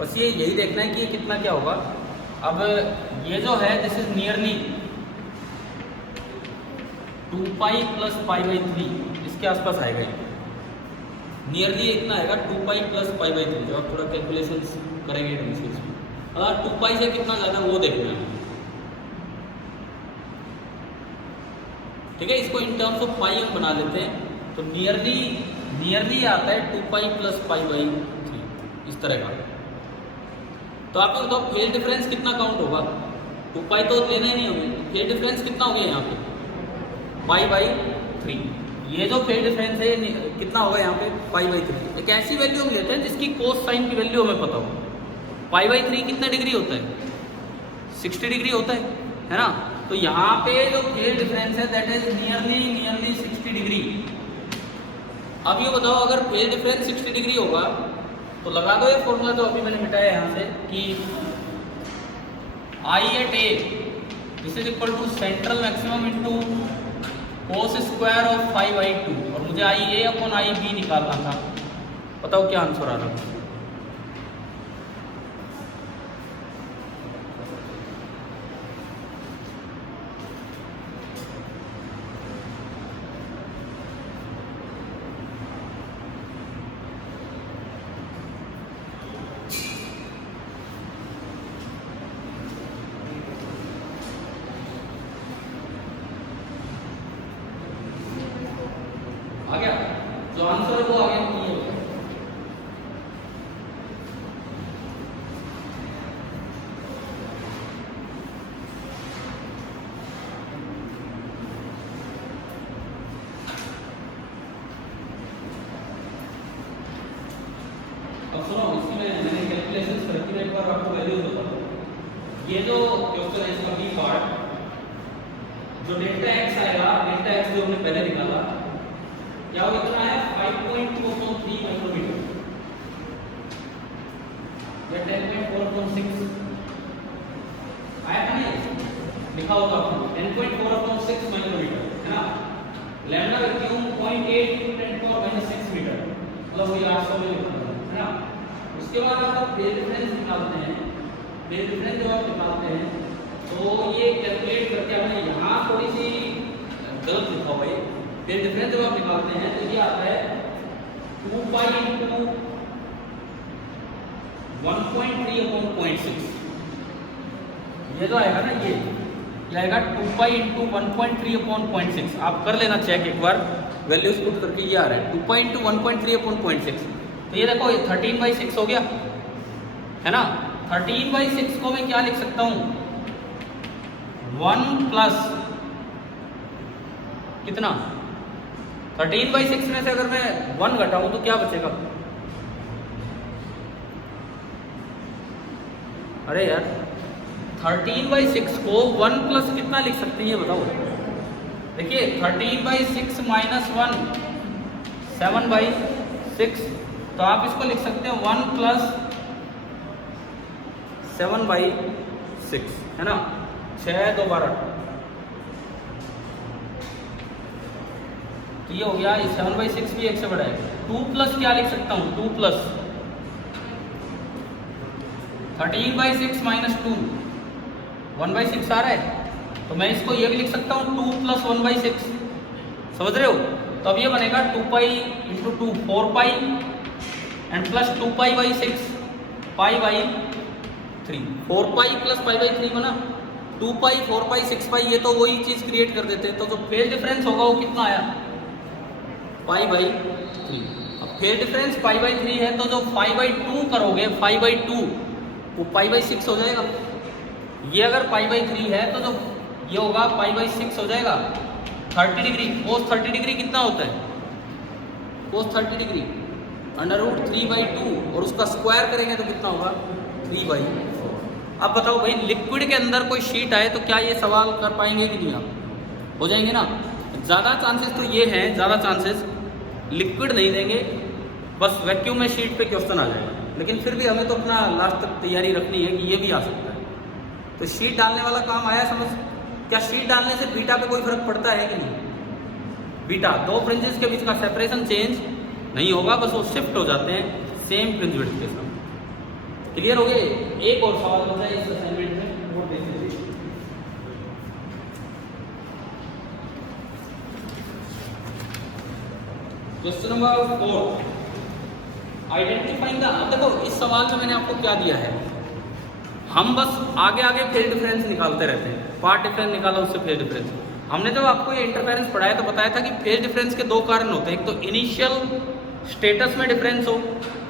बस ये यही देखना है कि ये कितना क्या होगा। अब ये जो है this is nearly 2 pi plus pi by 3, इसके आसपास आएगा ये। नियरली इतना आएगा 2 पाई प्लस पाई बाई 3, जो आप थोड़ा कैलकुलेशन करेंगे ढंग से इसमें। अगर 2 पाई से कितना ज़्यादा वो देखना है, ठीक है। इसको इन टर्म्स ऑफ पाई हम बना लेते हैं, तो नियरली आता है 2 पाई प्लस पाई बाई 3, इस तरह का। तो आप बताओ फेज डिफरेंस कितना काउंट होगा, 2 पाई तो लेना ही नहीं होगा, फेज डिफरेंस कितना हो गया यहाँ पे, पाई बाई 3। ये जो फेज डिफरेंस है कितना होगा यहाँ पे, पाई बाई 3। एक ऐसी वैल्यू हम लेते हैं जिसकी कोस साइन की वैल्यू हमें पता हो। पाई बाई 3 कितना डिग्री होता है, 60 डिग्री होता है ना। तो यहाँ पे जो फेज डिफरेंस है दैट इज नियरली 60 डिग्री। अब ये बताओ अगर फेज डिफरेंस 60 डिग्री होगा तो लगा दो ये फॉर्मूला जो अभी मैंने मिटाया यहाँ से कि I at A this is equal to central maximum into cos square of 5/2, और मुझे आई ए अपॉन आई बी निकालना था। बताओ क्या आंसर आ रहा है। आ गया जो आंसर है वो आ गया, ये हो गया। अब सुनो, इसमें मैंने कैलकुलेशंस कर रखी है, एक बार आपको वैल्यूज बता दूं। ये जो क्वेश्चन है इसका बी पार्ट, जो डेल्टा एक्स आएगा, डेल्टा एक्स जो हमने पहले निकाला क्या वो कितना है, 5.2/3 माइक्रोमीटर या 10.4/6 आया था नहीं, लिखा होगा आपको 10.4/6 माइक्रोमीटर, है ना। लैम्डा वैक्यूम 0.8 × 10⁻⁶ मीटर, मतलब वही 800 में लिखा है ना। उसके बाद आप फेज डिफरेंस निकालते हैं। फेज डिफरेंस जब आप निकालते हैं तो ये कैलकुलेट करके आपने यहाँ थोड़ी सी गलत लिखा हुआ है। फेज डिफरेंस जब आप निकालते हैं तो ये आता है 2 पाई इंटू 1.3/0.6। ये जो आएगा ना ये आएगा 2 पाई इंटू 1.3/0.6। आप कर लेना चेक एक बार, वैल्यूज पुट करके ये आ रहा है 2 पाई इंटू 1.3/0.6। तो ये देखो ये 13/6 हो गया, है ना। 13/6 को मैं क्या लिख सकता हूँ, 1 प्लस कितना 13/6 में से अगर मैं 1 घटाऊं तो क्या बचेगा। अरे यार 13/6 को 1 प्लस कितना लिख सकते हैं ये बताओ। देखिए 13/6 माइनस 1 7/6, तो आप इसको लिख सकते हैं 1 प्लस 7/6, है ना। 6 2 12, तो ये हो गया। 7/6 भी 1 से बड़ा है। 2 प्लस क्या लिख सकता हूँ, 2 प्लस 13/6 माइनस 2 1/6 आ रहा है, तो मैं इसको ये भी लिख सकता हूँ 2 प्लस 1/6, समझ रहे हो। तो अब ये बनेगा 2 pi into 2 4 pi and plus 2 pi by 6 pi by 3। 4 pi plus pi by 3 बना 2 पाई 4 पाई 6 पाई, ये तो वही चीज़ क्रिएट कर देते हैं। तो जो फेज डिफरेंस होगा वो कितना आया, पाई बाई 3। अब फेज डिफरेंस पाई बाई 3 है तो जो 5/2 करोगे 5/2 वो पाई बाई 6 हो जाएगा। ये अगर पाई बाई 3 है तो जो ये होगा पाई बाई 6 हो जाएगा। 30 डिग्री कोस 30 डिग्री कितना होता है, कोस 30 डिग्री √3/2, और उसका स्क्वायर करेंगे तो कितना होगा 3/4। अब बताओ भाई, लिक्विड के अंदर कोई शीट आए तो क्या ये सवाल कर पाएंगे कि नहीं? आप हो जाएंगे ना। ज़्यादा चांसेस तो ये हैं, ज़्यादा चांसेस लिक्विड नहीं देंगे, बस वैक्यूम में शीट पे क्वेश्चन आ जाएगा। लेकिन फिर भी हमें तो अपना लास्ट तक तैयारी रखनी है कि ये भी आ सकता है। तो शीट डालने वाला काम आया समझ। क्या शीट डालने से बीटा पे कोई फर्क पड़ता है कि नहीं? बीटा, दो फ्रिंजेस के बीच का सेपरेशन चेंज नहीं होगा, बस वो शिफ्ट हो जाते हैं सेम फ्रिंज विड्थ के साथ। क्लियर हो गए? एक और सवाल होता है इस असाइनमेंट में, वो देख लीजिए। Question number 4, identifying the. देखो इस सवाल में मैंने आपको क्या दिया है, हम बस आगे आगे फेज डिफरेंस निकालते रहते हैं। पार्ट डिफरेंस निकाला, उससे फेज डिफरेंस। हमने जब आपको ये इंटरफेरेंस पढ़ाया तो बताया था कि फेज डिफरेंस के दो कारण होते हैं। एक तो इनिशियल स्टेटस में डिफरेंस हो,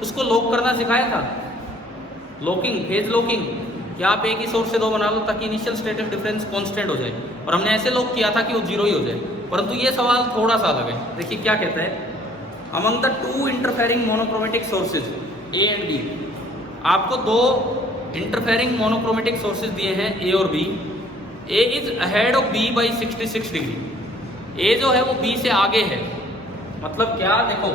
उसको लॉक करना सिखाया था, लॉकिंग, फेज लॉकिंग, कि आप एक ही सोर्स से दो बना लो ताकि इनिशियल स्टेटस डिफरेंस कांस्टेंट हो जाए। और हमने ऐसे लॉक किया था कि वो जीरो ही हो जाए। परंतु ये सवाल थोड़ा सा अलग है। देखिए क्या कहता है, among the two interfering monochromatic sources A and B. आपको दो इंटरफेरिंग मोनोक्रोमेटिक सोर्सेज दिए हैं ए और B. A is ahead of B by 66 degree. A जो है वो बी से आगे है। मतलब क्या, देखो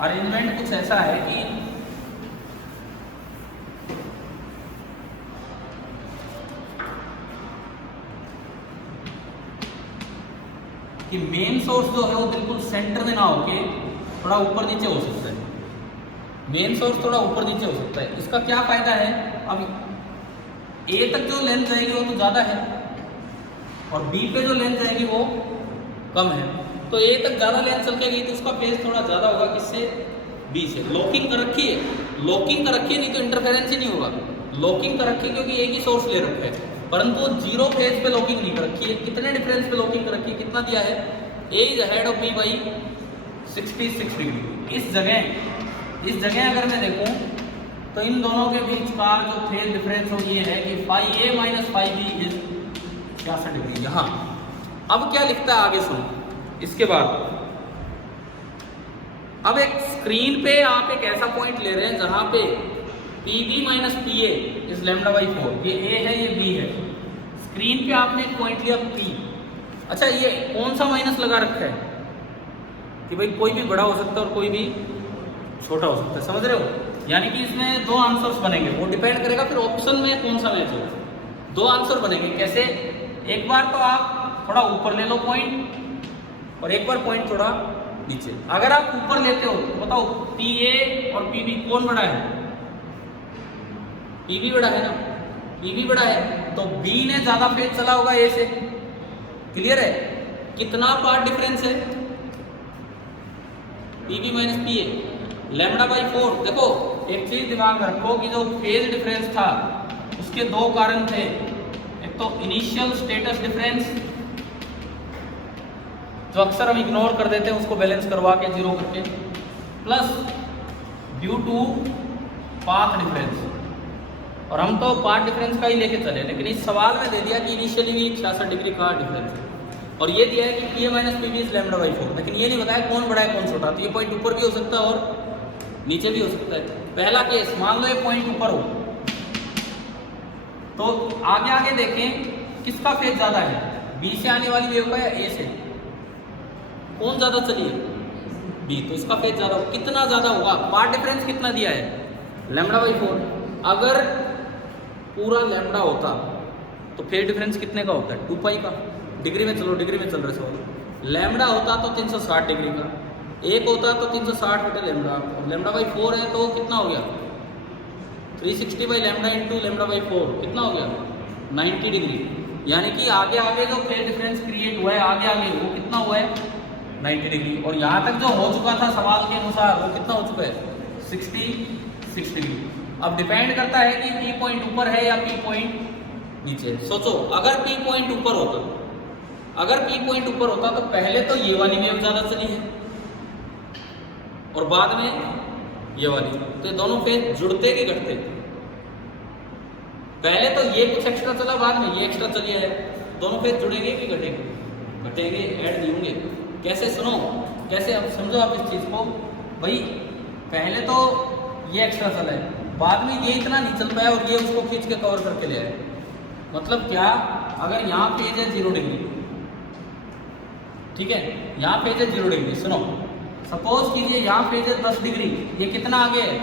अरेंजमेंट कुछ ऐसा है कि मेन सोर्स जो है वो बिल्कुल सेंटर में ना होके थोड़ा ऊपर नीचे हो सकता है। मेन सोर्स थोड़ा ऊपर नीचे हो सकता है। इसका क्या फायदा है, अब ए तक जो लेंथ जाएगी वो तो ज़्यादा है और बी पे जो लेंथ जाएगी वो कम है। तो ए तक ज़्यादा लेंथ चल के गई तो उसका फेज थोड़ा ज़्यादा होगा, किससे? बी से। लॉकिंग कर रखी है, लॉकिंग कर रखी है, नहीं तो इंटरफेरेंस ही नहीं होगा। लॉकिंग कर रखी है क्योंकि एक ही सोर्स ले रखा है, परंतु जीरो फेज पे लॉकिंग नहीं कर रखी है। कितने डिफरेंस पे लॉकिंग कर रखी है, कितना दिया है? A is ahead of B by 66 degree. इस जगह अगर मैं देखूं तो इन दोनों के बीच का जो फेज डिफरेंस हो ये है कि phi A minus phi B is 66 degree. यहाँ अब क्या लिखता है आगे सुनो। इसके बाद अब एक स्क्रीन पे आप एक ऐसा पॉइंट ले रहे हैं जहां पे P B minus P A is lambda by 4। ये ए है, ये बी है। स्क्रीन पे आपने एक पॉइंट लिया पी। अच्छा, ये कौन सा माइनस लगा रखा है कि भाई कोई भी बड़ा हो सकता है और कोई भी छोटा हो सकता है, समझ रहे हो? यानी कि इसमें दो आंसर्स बनेंगे, वो डिपेंड करेगा फिर ऑप्शन में कौन सा मैच होगा। दो आंसर बनेंगे। कैसे? एक बार तो आप थोड़ा ऊपर ले लो पॉइंट और एक बार पॉइंट थोड़ा नीचे। अगर आप ऊपर लेते हो तो बताओ पी ए और पी बी कौन बड़ा है? पी बी बड़ा है ना, पी बी बड़ा है तो बी ने ज्यादा फेज चला होगा ए से। क्लियर है? कितना पार्ट डिफरेंस है? P B minus P A lambda by 4। देखो एक चीज दिमाग में रखो कि जो फेज डिफरेंस था उसके दो कारण थे। एक तो इनिशियल स्टेटस डिफरेंस जो अक्सर हम इग्नोर कर देते हैं, उसको बैलेंस करवा के जीरो करके, plus due to path difference. और हम तो पाथ डिफरेंस का ही लेके चले, लेकिन इस सवाल में दे दिया कि इनिशियली भी 66 डिग्री का डिफरेंस है और ये दिया है कि P A minus P B is lambda by 4। लेकिन ये नहीं बताया कौन बड़ा है कौन छोटा। तो ये पॉइंट ऊपर भी हो सकता है और नीचे भी हो सकता है। पहला केस, मान लो ये पॉइंट ऊपर हो तो आगे आगे देखें किसका फेज ज्यादा है, बी से आने वाली वेव का या ए से? कौन ज्यादा चली है? बी। तो इसका फेज ज्यादा होगा। कितना ज्यादा होगा? पार्ट डिफरेंस कितना दिया है? Lambda by 4। अगर पूरा लैम्डा होता तो फेज डिफरेंस कितने का होता है? 2 पाई का। डिग्री में चलो, डिग्री में चल रहे सवाल। लैम्डा होता तो 360 डिग्री का, एक होता तो 360 बटे लैम्डा। लैम्डा बाई 4 है तो कितना हो गया? 360 by lambda into lambda by 4 कितना हो गया? 90 डिग्री। यानी कि आगे आगे जो फेज डिफरेंस क्रिएट हुआ है आगे आगे वो कितना हुआ है? 90 डिग्री। और यहाँ तक जो हो चुका था सवाल के अनुसार वो कितना हो चुका है? 66 डिग्री। अब डिपेंड करता है कि पी पॉइंट ऊपर है या पी पॉइंट नीचे है। सोचो अगर पी पॉइंट ऊपर होता, अगर पी पॉइंट ऊपर होता तो पहले तो ये वाली वेव ज्यादा चली है और बाद में ये वाली, तो ये दोनों फेज जुड़ते कि घटते? पहले तो ये कुछ एक्स्ट्रा चला, बाद में ये एक्स्ट्रा चली है। दोनों फेज जुड़ेंगे कि घटेंगे? घटेंगे, ऐड नहीं होंगे। कैसे? सुनो कैसे, अब समझो आप इस चीज को। भाई पहले तो ये एक्स्ट्रा चला है, बाद में ये इतना नहीं चल पाया और ये उसको खींच के कवर करके ले आए। मतलब क्या, अगर यहाँ पेज है 0 डिग्री, ठीक है, यहाँ पेज है 0 डिग्री, सुनो सपोज कीजिए यहाँ पेज है 10 डिग्री, ये कितना आगे है,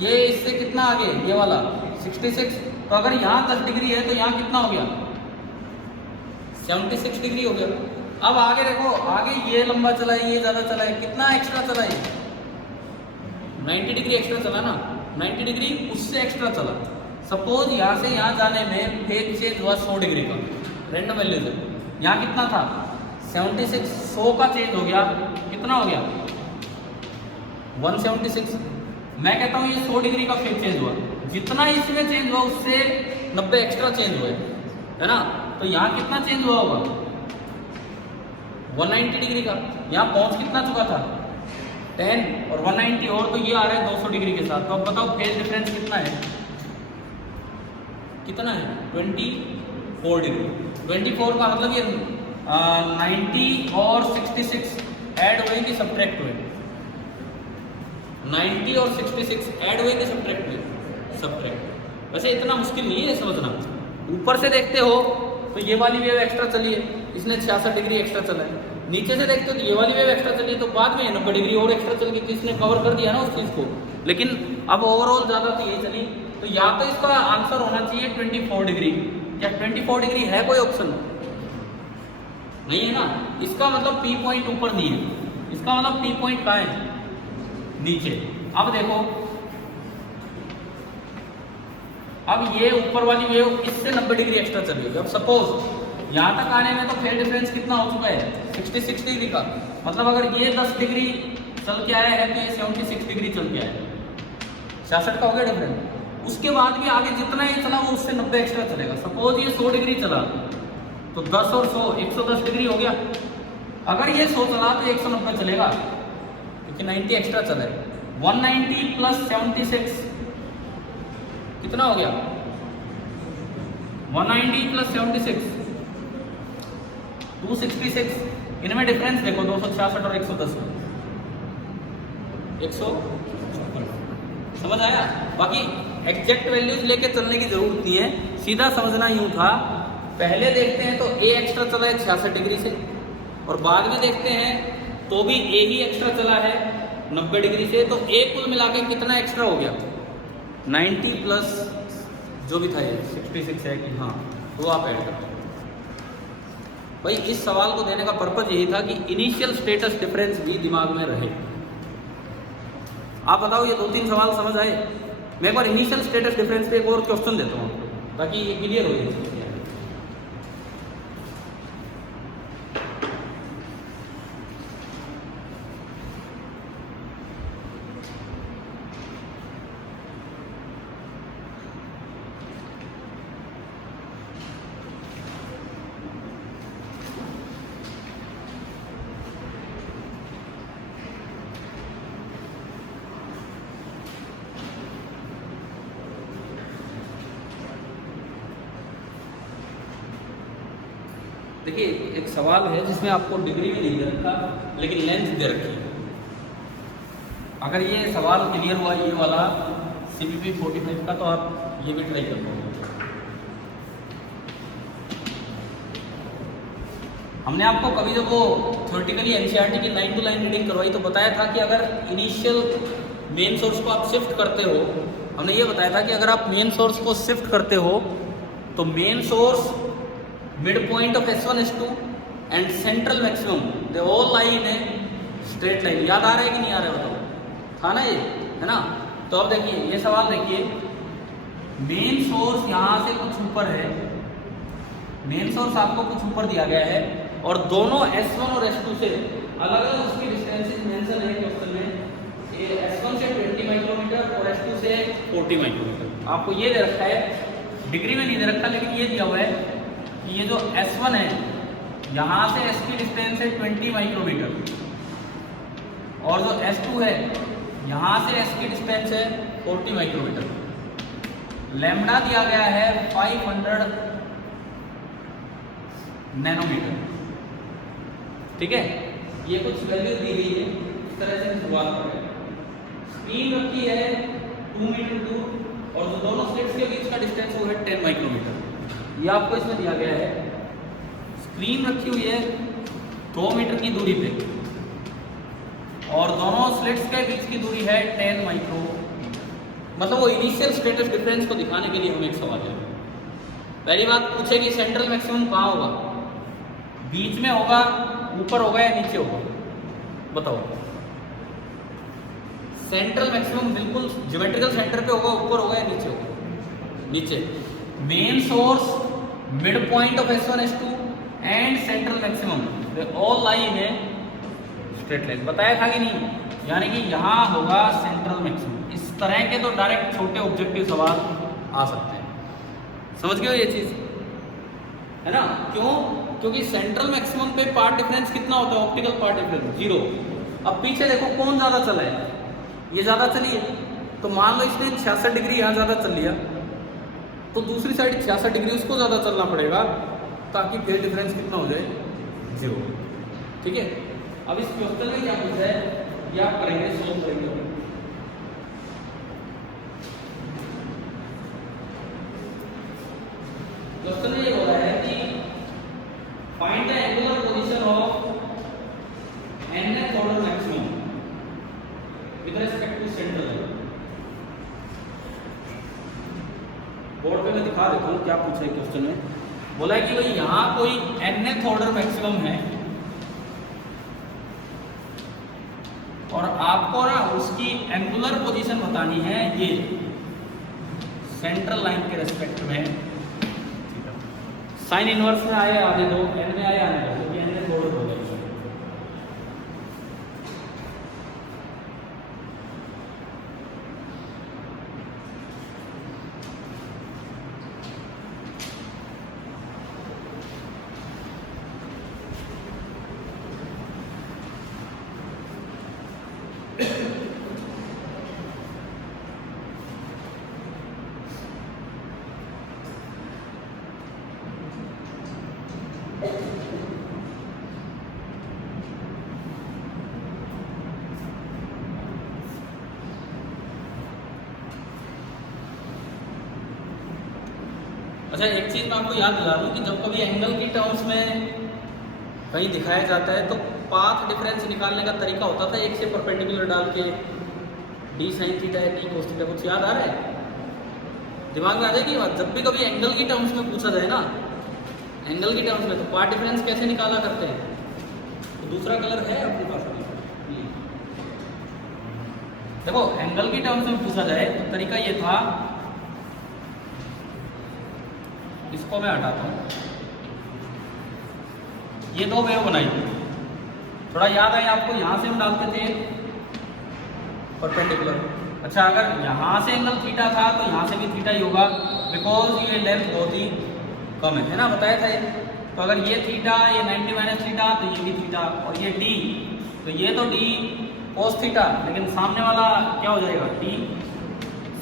ये इससे कितना आगे, ये वाला 66, तो अगर यहाँ 10 डिग्री है तो यहाँ कितना हो गया, 76 डिग्री हो गया। अब आगे देखो, आगे ये लंबा चला है, ये ज़्यादा चला है, कितना एक्स्ट्रा चला है, 90 डिग्री एक्स्ट्रा चला ना, 90 डिग्री उससे एक्स्ट्रा चला। सपोज यहाँ से यहाँ जाने में फेज चेंज हुआ 100 डिग्री का, रैंडम वैल्यू से, यहाँ कितना था 76, 100 का चेंज हो गया, कितना हो गया 176। मैं कहता हूँ ये 100 डिग्री का फेज चेंज हुआ, जितना इसमें चेंज हुआ उससे 90 एक्स्ट्रा चेंज हुए, है ना, तो यहाँ कितना चेंज हुआ होगा 190 डिग्री का। यहाँ पहुँच कितना चुका था 10 और 190 और, तो ये आ रहा है 200 डिग्री के साथ। तो अब बताओ फेज डिफरेंस कितना है, कितना है 24 डिग्री। 24 का मतलब ये 90 और 66 ऐड हुए कि सब्ट्रैक्ट हुए, 90 और 66 ऐड हुए कि सब्ट्रैक्ट हुए, सब्ट्रैक्ट। वैसे इतना मुश्किल नहीं है समझना, ऊपर से देखते हो तो ये वाली वेव एक्स्ट्रा चली है, इसने 66 डिग्री एक्स्ट्रा चला है, नीचे से देखते हो तो ये वाली वेव एक्स्ट्रा चली है, तो बाद में 90 डिग्री और एक्स्ट्रा चल गई, तो इसने कवर कर दिया ना उस चीज़ को। लेकिन अब ओवरऑल ज़्यादा तो यही चली, तो या तो इसका आंसर होना चाहिए 24 डिग्री। क्या 24 डिग्री है कोई ऑप्शन? नहीं है ना, इसका मतलब पी पॉइंट ऊपर नहीं है, इसका मतलब पी पॉइंट कहाँ है, नीचे। अब देखो, अब ये ऊपर वाली वेव इससे 90 डिग्री एक्स्ट्रा चली होगी। अब सपोज यहाँ तक आने में तो फेज डिफरेंस कितना हो चुका है 66 डिग्री का, मतलब अगर ये 10 डिग्री चल के आया है तो ये 76 डिग्री चल के आया है, 66 का हो गया डिफरेंस। उसके बाद भी आगे जितना ये चला वो उससे 90 एक्स्ट्रा चलेगा। सपोज ये 100 डिग्री चला तो 10 और 100 110 डिग्री हो गया। अगर ये 100 चला तो 190 चलेगा क्योंकि 90 एक्स्ट्रा चला है। 190 प्लस 76 कितना हो गया 190 प्लस 76 266। इनमें डिफरेंस देखो 266 और 110 156। समझ आया? बाकी एग्जैक्ट वैल्यूज लेके चलने की जरूरत नहीं है, सीधा समझना यूं था। पहले देखते हैं तो ए एक्स्ट्रा चला है 66 डिग्री से, और बाद में देखते हैं तो भी ए ही एक्स्ट्रा चला है 90 डिग्री से, तो ए कुल मिला के कितना एक्स्ट्रा हो गया 90 प्लस जो भी था ये 66 है कि हाँ, तो आप ऐड करते हैं। भाई इस सवाल को देने का पर्पज यही था कि इनिशियल स्टेटस डिफरेंस भी दिमाग में रहे। आप बताओ ये 2-3 सवाल समझ आए? मैं एक बार इनिशियल स्टेटस डिफरेंस पे एक और क्वेश्चन देता हूँ ताकि ये क्लियर हो जाए। देखिए एक सवाल है जिसमें आपको डिग्री भी नहीं दे रखा लेकिन लेंथ दे रखी है। अगर ये सवाल क्लियर हुआ ये वाला CPP 45 का तो आप ये भी ट्राई कर पाओगे। हमने आपको कभी जब वो थ्योरेटिकली NCERT की लाइन टू लाइन रीडिंग करवाई तो बताया था कि अगर इनिशियल मेन सोर्स को आप शिफ्ट करते हो, हमने ये बताया था कि अगर आप मेन सोर्स को शिफ्ट करते हो तो main source mid point of S1 S2 and central maximum they all lie in a straight line. याद आ रहा है कि नहीं आ रहा है बताओ? था ना ये, है ना? तो अब देखिए ये सवाल देखिए, मेन सोर्स यहाँ से कुछ ऊपर है, मेन सोर्स आपको कुछ ऊपर दिया गया है और दोनों S1 और S2 से अलग अलग उसकी डिस्टेंसेस मेंशन है क्वेश्चन में। ये S1 से 20 माइक्रोमीटर और S2 से 40 माइक्रोमीटर आपको ये दे रखा है, डिग्री में नहीं दे रखा लेकिन ये दिया हुआ है कि ये जो S1 है यहाँ से S की डिस्टेंस है 20 माइक्रोमीटर और जो S2 है यहाँ से S की डिस्टेंस है 40 माइक्रोमीटर। लैम्डा दिया गया है 500 नैनोमीटर। ठीक है, ये कुछ वैल्यू दी गई है, इस तरह से शुरुआत करें। स्पीड रखी है 2 मीटर दूर और जो दोनों स्लिट्स के बीच का डिस्टेंस वो है 10 माइक्रोमीटर। ये आपको इसमें दिया गया है। स्क्रीन रखी हुई है 2 मीटर की दूरी पे और दोनों स्लिट्स के बीच की दूरी है 10 माइक्रोमीटर। मतलब वो इनिशियल स्टेटस डिफरेंस को दिखाने के लिए हमें एक सवाल है। पहली बात पूछे कि सेंट्रल मैक्सिमम कहाँ होगा, बीच में होगा, ऊपर होगा या नीचे होगा, बताओ। सेंट्रल मैक्सिमम बिल्कुल ज्योमेट्रिकल सेंटर पे होगा, ऊपर होगा या नीचे होगा, नीचे। Main source, mid point of S1 S2 and central maximum they all lie in a straight line. बताया था कि नहीं? यानी कि यहाँ होगा सेंट्रल मैक्सिमम। इस तरह के तो डायरेक्ट छोटे ऑब्जेक्टिव सवाल आ सकते हैं, समझ गए ये चीज, है ना? क्यों? क्योंकि सेंट्रल मैक्सिमम पे पार्ट डिफरेंस कितना होता है, ऑप्टिकल पार्ट डिफरेंस 0। अब पीछे देखो कौन ज्यादा चला है, ये ज्यादा चली है, तो मान लो इसने 66 डिग्री यहाँ ज्यादा चल लिया, तो दूसरी साइड 66 डिग्री उसको ज्यादा चलना पड़ेगा ताकि फेज डिफरेंस कितना हो जाए, 0। ठीक है। अब इस क्वेश्चन में क्या पूछा है, ये आप करेंगे, सोल्व करेंगे। क्वेश्चन ये हो रहा है कि find the angular position of nth order maximum with respect to central line. Board पे मैं दिखा देता हूँ क्या पूछा है क्वेश्चन में। बोला है कि भाई यहाँ कोई nth ऑर्डर मैक्सिमम है और आपको ना उसकी एंगुलर पोजीशन बतानी है, ये सेंट्रल लाइन के रेस्पेक्ट में। साइन इनवर्स में आए आने दो, n में आए आने दो, क्योंकि n में थोड़ा हो जाएगा। अच्छा, एक चीज मैं आपको याद दिला दूं कि जब कभी एंगल की टर्म्स में कहीं दिखाया जाता है तो पाथ डिफरेंस निकालने का तरीका होता था एक से परपेंडिकुलर डाल के d sin थीटा या d cos थीटा। कुछ याद आ रहा है, दिमाग में आ जाएगी बात। जब भी कभी एंगल की टर्म्स में पूछा जाए ना, एंगल की टर्म्स में, तो पाथ डिफरेंस कैसे निकाला करते हैं। तो दूसरा कलर है अपने पास, देखो एंगल की टर्म्स में पूछा जाए तो तरीका ये था, इसको मैं हटाता हूँ, ये दो वेव बनाई, थोड़ा याद है आपको, यहाँ से हम डालते थे परपेंडिकुलर। अच्छा, अगर यहाँ से एंगल थीटा था तो यहाँ से भी थीटा ही होगा, बिकॉज ये लेंथ बहुत ही कम है ना, बताया था ये। तो अगर ये थीटा, ये 90 माइनस थीटा, तो ये भी थीटा, और ये d, तो ये तो d cos थीटा, लेकिन सामने वाला क्या हो जाएगा, d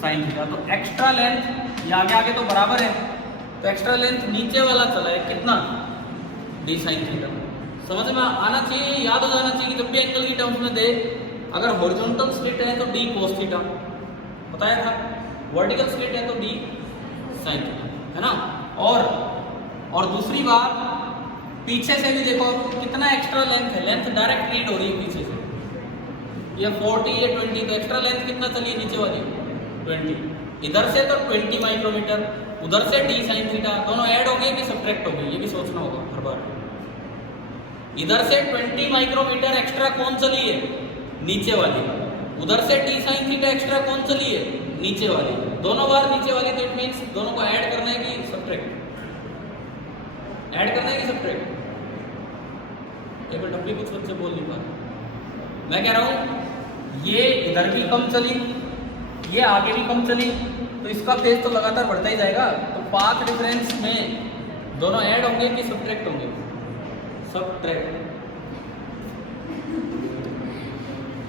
sin थीटा। तो एक्स्ट्रा लेंथ ये आगे आगे तो बराबर है, तो एक्स्ट्रा लेंथ नीचे वाला चला है कितना, d sin थीटा। समझ में आना चाहिए, याद हो जाना चाहिए कि जब भी एंगल की टर्म्स में दे, अगर हॉरिजॉन्टल स्लिट है तो d cos थीटा बताया था, वर्टिकल स्लिट है तो d sin थीटा, है ना। और दूसरी बात, पीछे से भी देखो कितना एक्स्ट्रा लेंथ है, लेंथ डायरेक्ट रीड हो रही है पीछे से, ये 40 ये 20, तो एक्स्ट्रा लेंथ कितना चली नीचे वाली 20, इधर से तो 20 माइक्रोमीटर, उधर से d sin थीटा, दोनों ऐड हो गए कि सब्ट्रैक्ट हो गए, ये भी सोचना होगा हर बार। इधर से 20 माइक्रोमीटर एक्स्ट्रा कौन चली है, नीचे वाली, उधर से d sin थीटा एक्स्ट्रा कौन चली है, नीचे वाली, दोनों बार नीचे वाली, तो इट मींस दोनों को ऐड करना है कि सब्ट्रैक्ट, ऐड करना है कि सब्ट्रैक्ट। एक बार डब्बी कुछ बच्चे बोल नहीं पा रहे, मैं कह रहा हूँ ये इधर भी कम चली, ये आगे भी कम चली, तो इसका फेज तो लगातार बढ़ता ही जाएगा। तो पाथ डिफरेंस में दोनों ऐड होंगे कि सब्ट्रैक्ट होंगे, सब्ट्रैक्ट।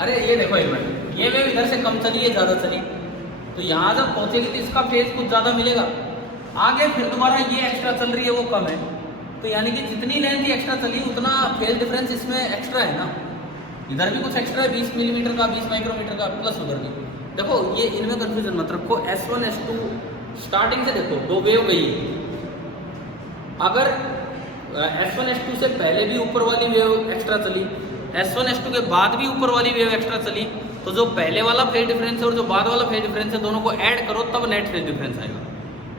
अरे ये देखो एक मिनट, ये वेव इधर से कम चली, ये ज्यादा चली, तो यहाँ जब पहुंचेगी तो इसका फेज कुछ ज्यादा मिलेगा, आगे फिर दोबारा ये एक्स्ट्रा चल रही है वो कम है, तो यानी कि जितनी लेंथ एक्स्ट्रा चली उतना फेज डिफरेंस इसमें एक्स्ट्रा है ना। इधर भी कुछ एक्स्ट्रा है 20 मिलीमीटर का, 20 माइक्रोमीटर का, प्लस उधर भी, देखो ये इनमें कंफ्यूजन मत रखो, S1 S2 स्टार्टिंग से देखो दो वेव गई, अगर S1 S2 से पहले भी ऊपर वाली वेव एक्स्ट्रा चली, S1 S2 के बाद भी ऊपर वाली वेव एक्स्ट्रा चली, तो जो पहले वाला फेज डिफरेंस है और जो बाद वाला फेज डिफरेंस है दोनों को ऐड करो तब नेट फेज डिफरेंस आएगा।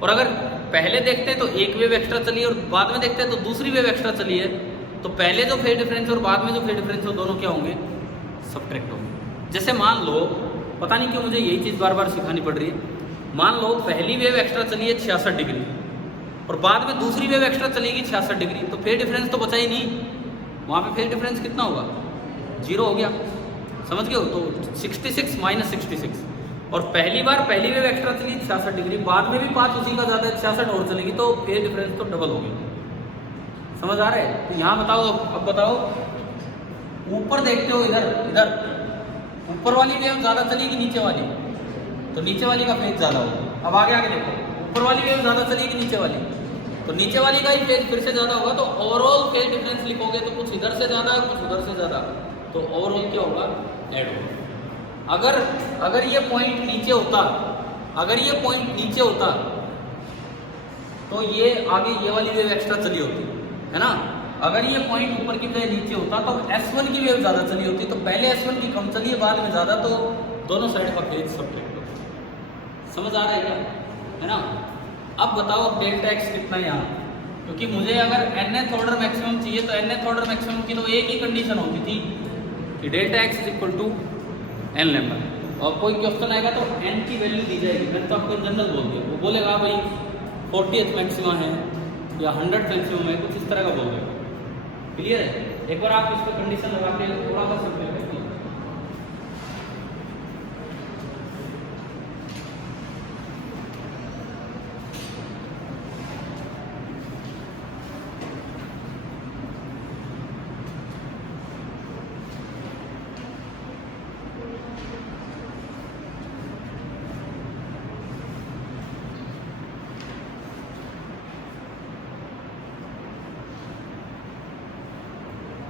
और अगर पहले देखते हैं तो एक वेव एक्स्ट्रा चली है और बाद में देखते हैं तो दूसरी वेव एक्स्ट्रा चली है, तो पहले जो फेज डिफरेंस है और बाद में जो फेज डिफरेंस है वो दोनों क्या होंगे, सबट्रैक्ट होंगे। जैसे मान लो, पता नहीं क्यों मुझे यही चीज़ बार बार सिखानी पड़ रही है, मान लो पहली वेव एक्स्ट्रा चली है 66 डिग्री और बाद में दूसरी वेव एक्स्ट्रा चलेगी 66 डिग्री, तो फेज डिफरेंस तो बचा ही नहीं, वहाँ पे फेज डिफरेंस कितना होगा, 0 हो गया, समझ गए हो। तो 66 माइनस 66, और पहली बार पहली वेव एक्स्ट्रा चली 66 डिग्री, बाद में भी 5 उसी का ज़्यादा 66 और चलेगी, तो फेज डिफरेंस तो डबल हो गया। समझ आ रहा है? तो यहाँ बताओ, अब बताओ, ऊपर देखते हो, इधर ऊपर वाली वेव ज़्यादा चलेगी नीचे वाली, तो नीचे वाली का फेज ज़्यादा होगा। अब आगे देखो, ऊपर वाली वेव ज़्यादा चलेगी नीचे वाली, तो नीचे वाली का ही फेज फिर से ज़्यादा होगा, तो ओवरऑल फेज डिफरेंस लिखोगे तो कुछ इधर से ज़्यादा कुछ उधर से ज़्यादा, तो ओवरऑल क्या होगा, ऐड होगा। अगर ये पॉइंट नीचे होता, तो ये आगे ये वाली वेव एक्स्ट्रा चली होती है ना। अगर ये पॉइंट ऊपर की बजाय नीचे होता तो S1 की वेव ज़्यादा चली होती, तो पहले S1 की कम चली है बाद में ज़्यादा, तो दोनों साइड का फेज सबट्रैक्ट होगा। समझ आ रहा है क्या, है ना। अब बताओ डेल्टा एक्स कितना है यहाँ, क्योंकि मुझे अगर nth ऑर्डर मैक्सिमम चाहिए तो nth ऑर्डर मैक्सिमम की तो एक ही कंडीशन होती थी कि delta X is equal to n lambda, और कोई क्वेश्चन आएगा तो n की वैल्यू दी जाएगी, मैंने तो आपको जनरल बोल दिया, वो बोलेगा भाई 40th मैक्सिमा है या 100th मैक्सिमम है, कुछ इस तरह का बोल देगा। क्लियर है? एक बार आप इस पर कंडीशन लगा के थोड़ा सा सिंपल करते हैं।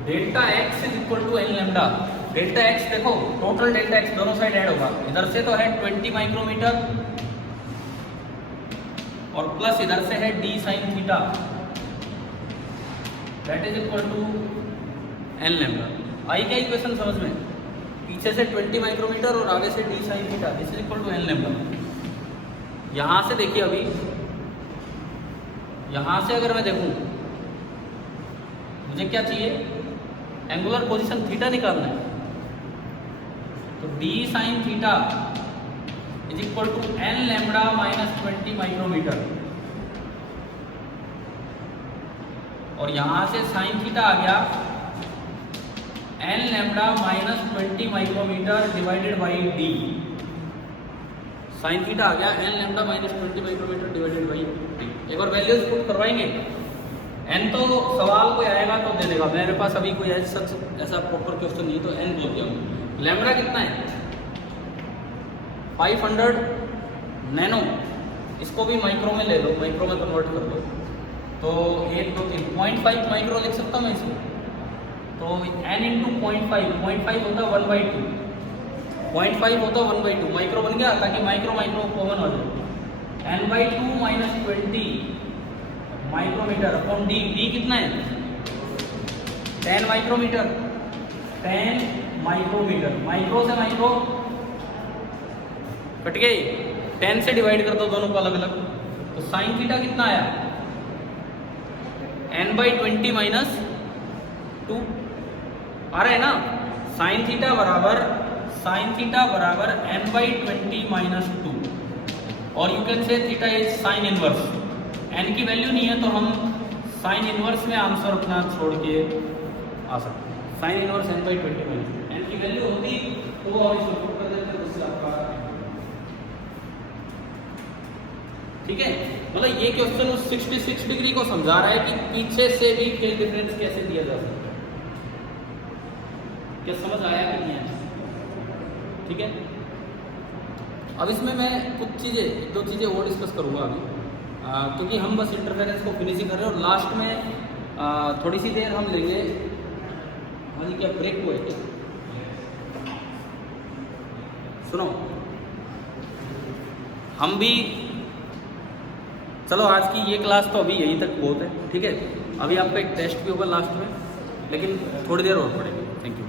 Delta X is equal to N lambda. Delta X देखो, टोटल डेल्टा एक्स दोनों साइड ऐड होगा, इधर से तो है 20 माइक्रोमीटर और प्लस इधर से है D sine theta, that is equal to N lambda. आई क्या इक्वेशन समझ में, पीछे से 20 माइक्रोमीटर और आगे से D sine theta, this is equal to N lambda. यहां से देखिए, अभी यहां से अगर मैं देखूं, मुझे क्या चाहिए, एंगुलर पोजीशन थीटा निकालना है, तो D sine theta is equal to N lambda minus 20 micrometre, और यहां से साइन थीटा आ गया N lambda minus 20 micrometre divided by D. Sine theta आ गया N lambda minus 20 micrometre divided by D. एक बार वैल्यूज पुट करवाएंगे, एन तो सवाल कोई आएगा तो दे देगा, मेरे पास अभी कोई ऐसा प्रॉपर क्वेश्चन नहीं, तो एन बोल दिया हूँ। लैम्डा कितना है, 500 नैनो, इसको भी माइक्रो में ले लो, माइक्रो में कन्वर्ट कर लो, तो 1 2 3 0.5 माइक्रो लिख सकता हूँ मैं इसको, तो n इंटू 0.5 होता है 1/2, 0.5 होता है 1/2, माइक्रो बन गया, ताकि माइक्रो कॉमन हो जाए। n/2 minus 20 micrometre upon D, D कितना है 10 माइक्रोमीटर, 10 माइक्रोमीटर, माइक्रो से माइक्रो कट गई, 10 से डिवाइड कर दो दोनों को अलग अलग, तो साइन थीटा कितना आया n/20 माइनस 2 आ रहा है ना। साइन थीटा बराबर n/20 माइनस 2, और you can say theta is sine inverse. n की वैल्यू नहीं है तो हम साइन इनवर्स में आंसर अपना छोड़ के आ सकते हैं। साइन इनवर्स n/20 में n की वैल्यू होती तो वो हम इसको पुट कर देते, तो उससे आपका ठीक है। मतलब ये क्वेश्चन उस 66 डिग्री को समझा रहा है कि पीछे से भी फेज डिफरेंस कैसे दिया जा सकता है। क्या समझ आया कि नहीं आया? ठीक है। अब इसमें मैं कुछ चीज़ें, 2 चीज़ें और डिस्कस करूँगा अभी, क्योंकि हम बस इंटरफेरेंस को फिनिशिंग कर रहे हैं, और लास्ट में थोड़ी सी देर हम लेंगे। हाँ जी, क्या ब्रेक हुआ है क्या? सुनो, हम भी चलो आज की ये क्लास तो अभी यहीं तक बहुत है, ठीक है। अभी आपका एक टेस्ट भी होगा लास्ट में, लेकिन थोड़ी देर और पड़ेगी। Thank you.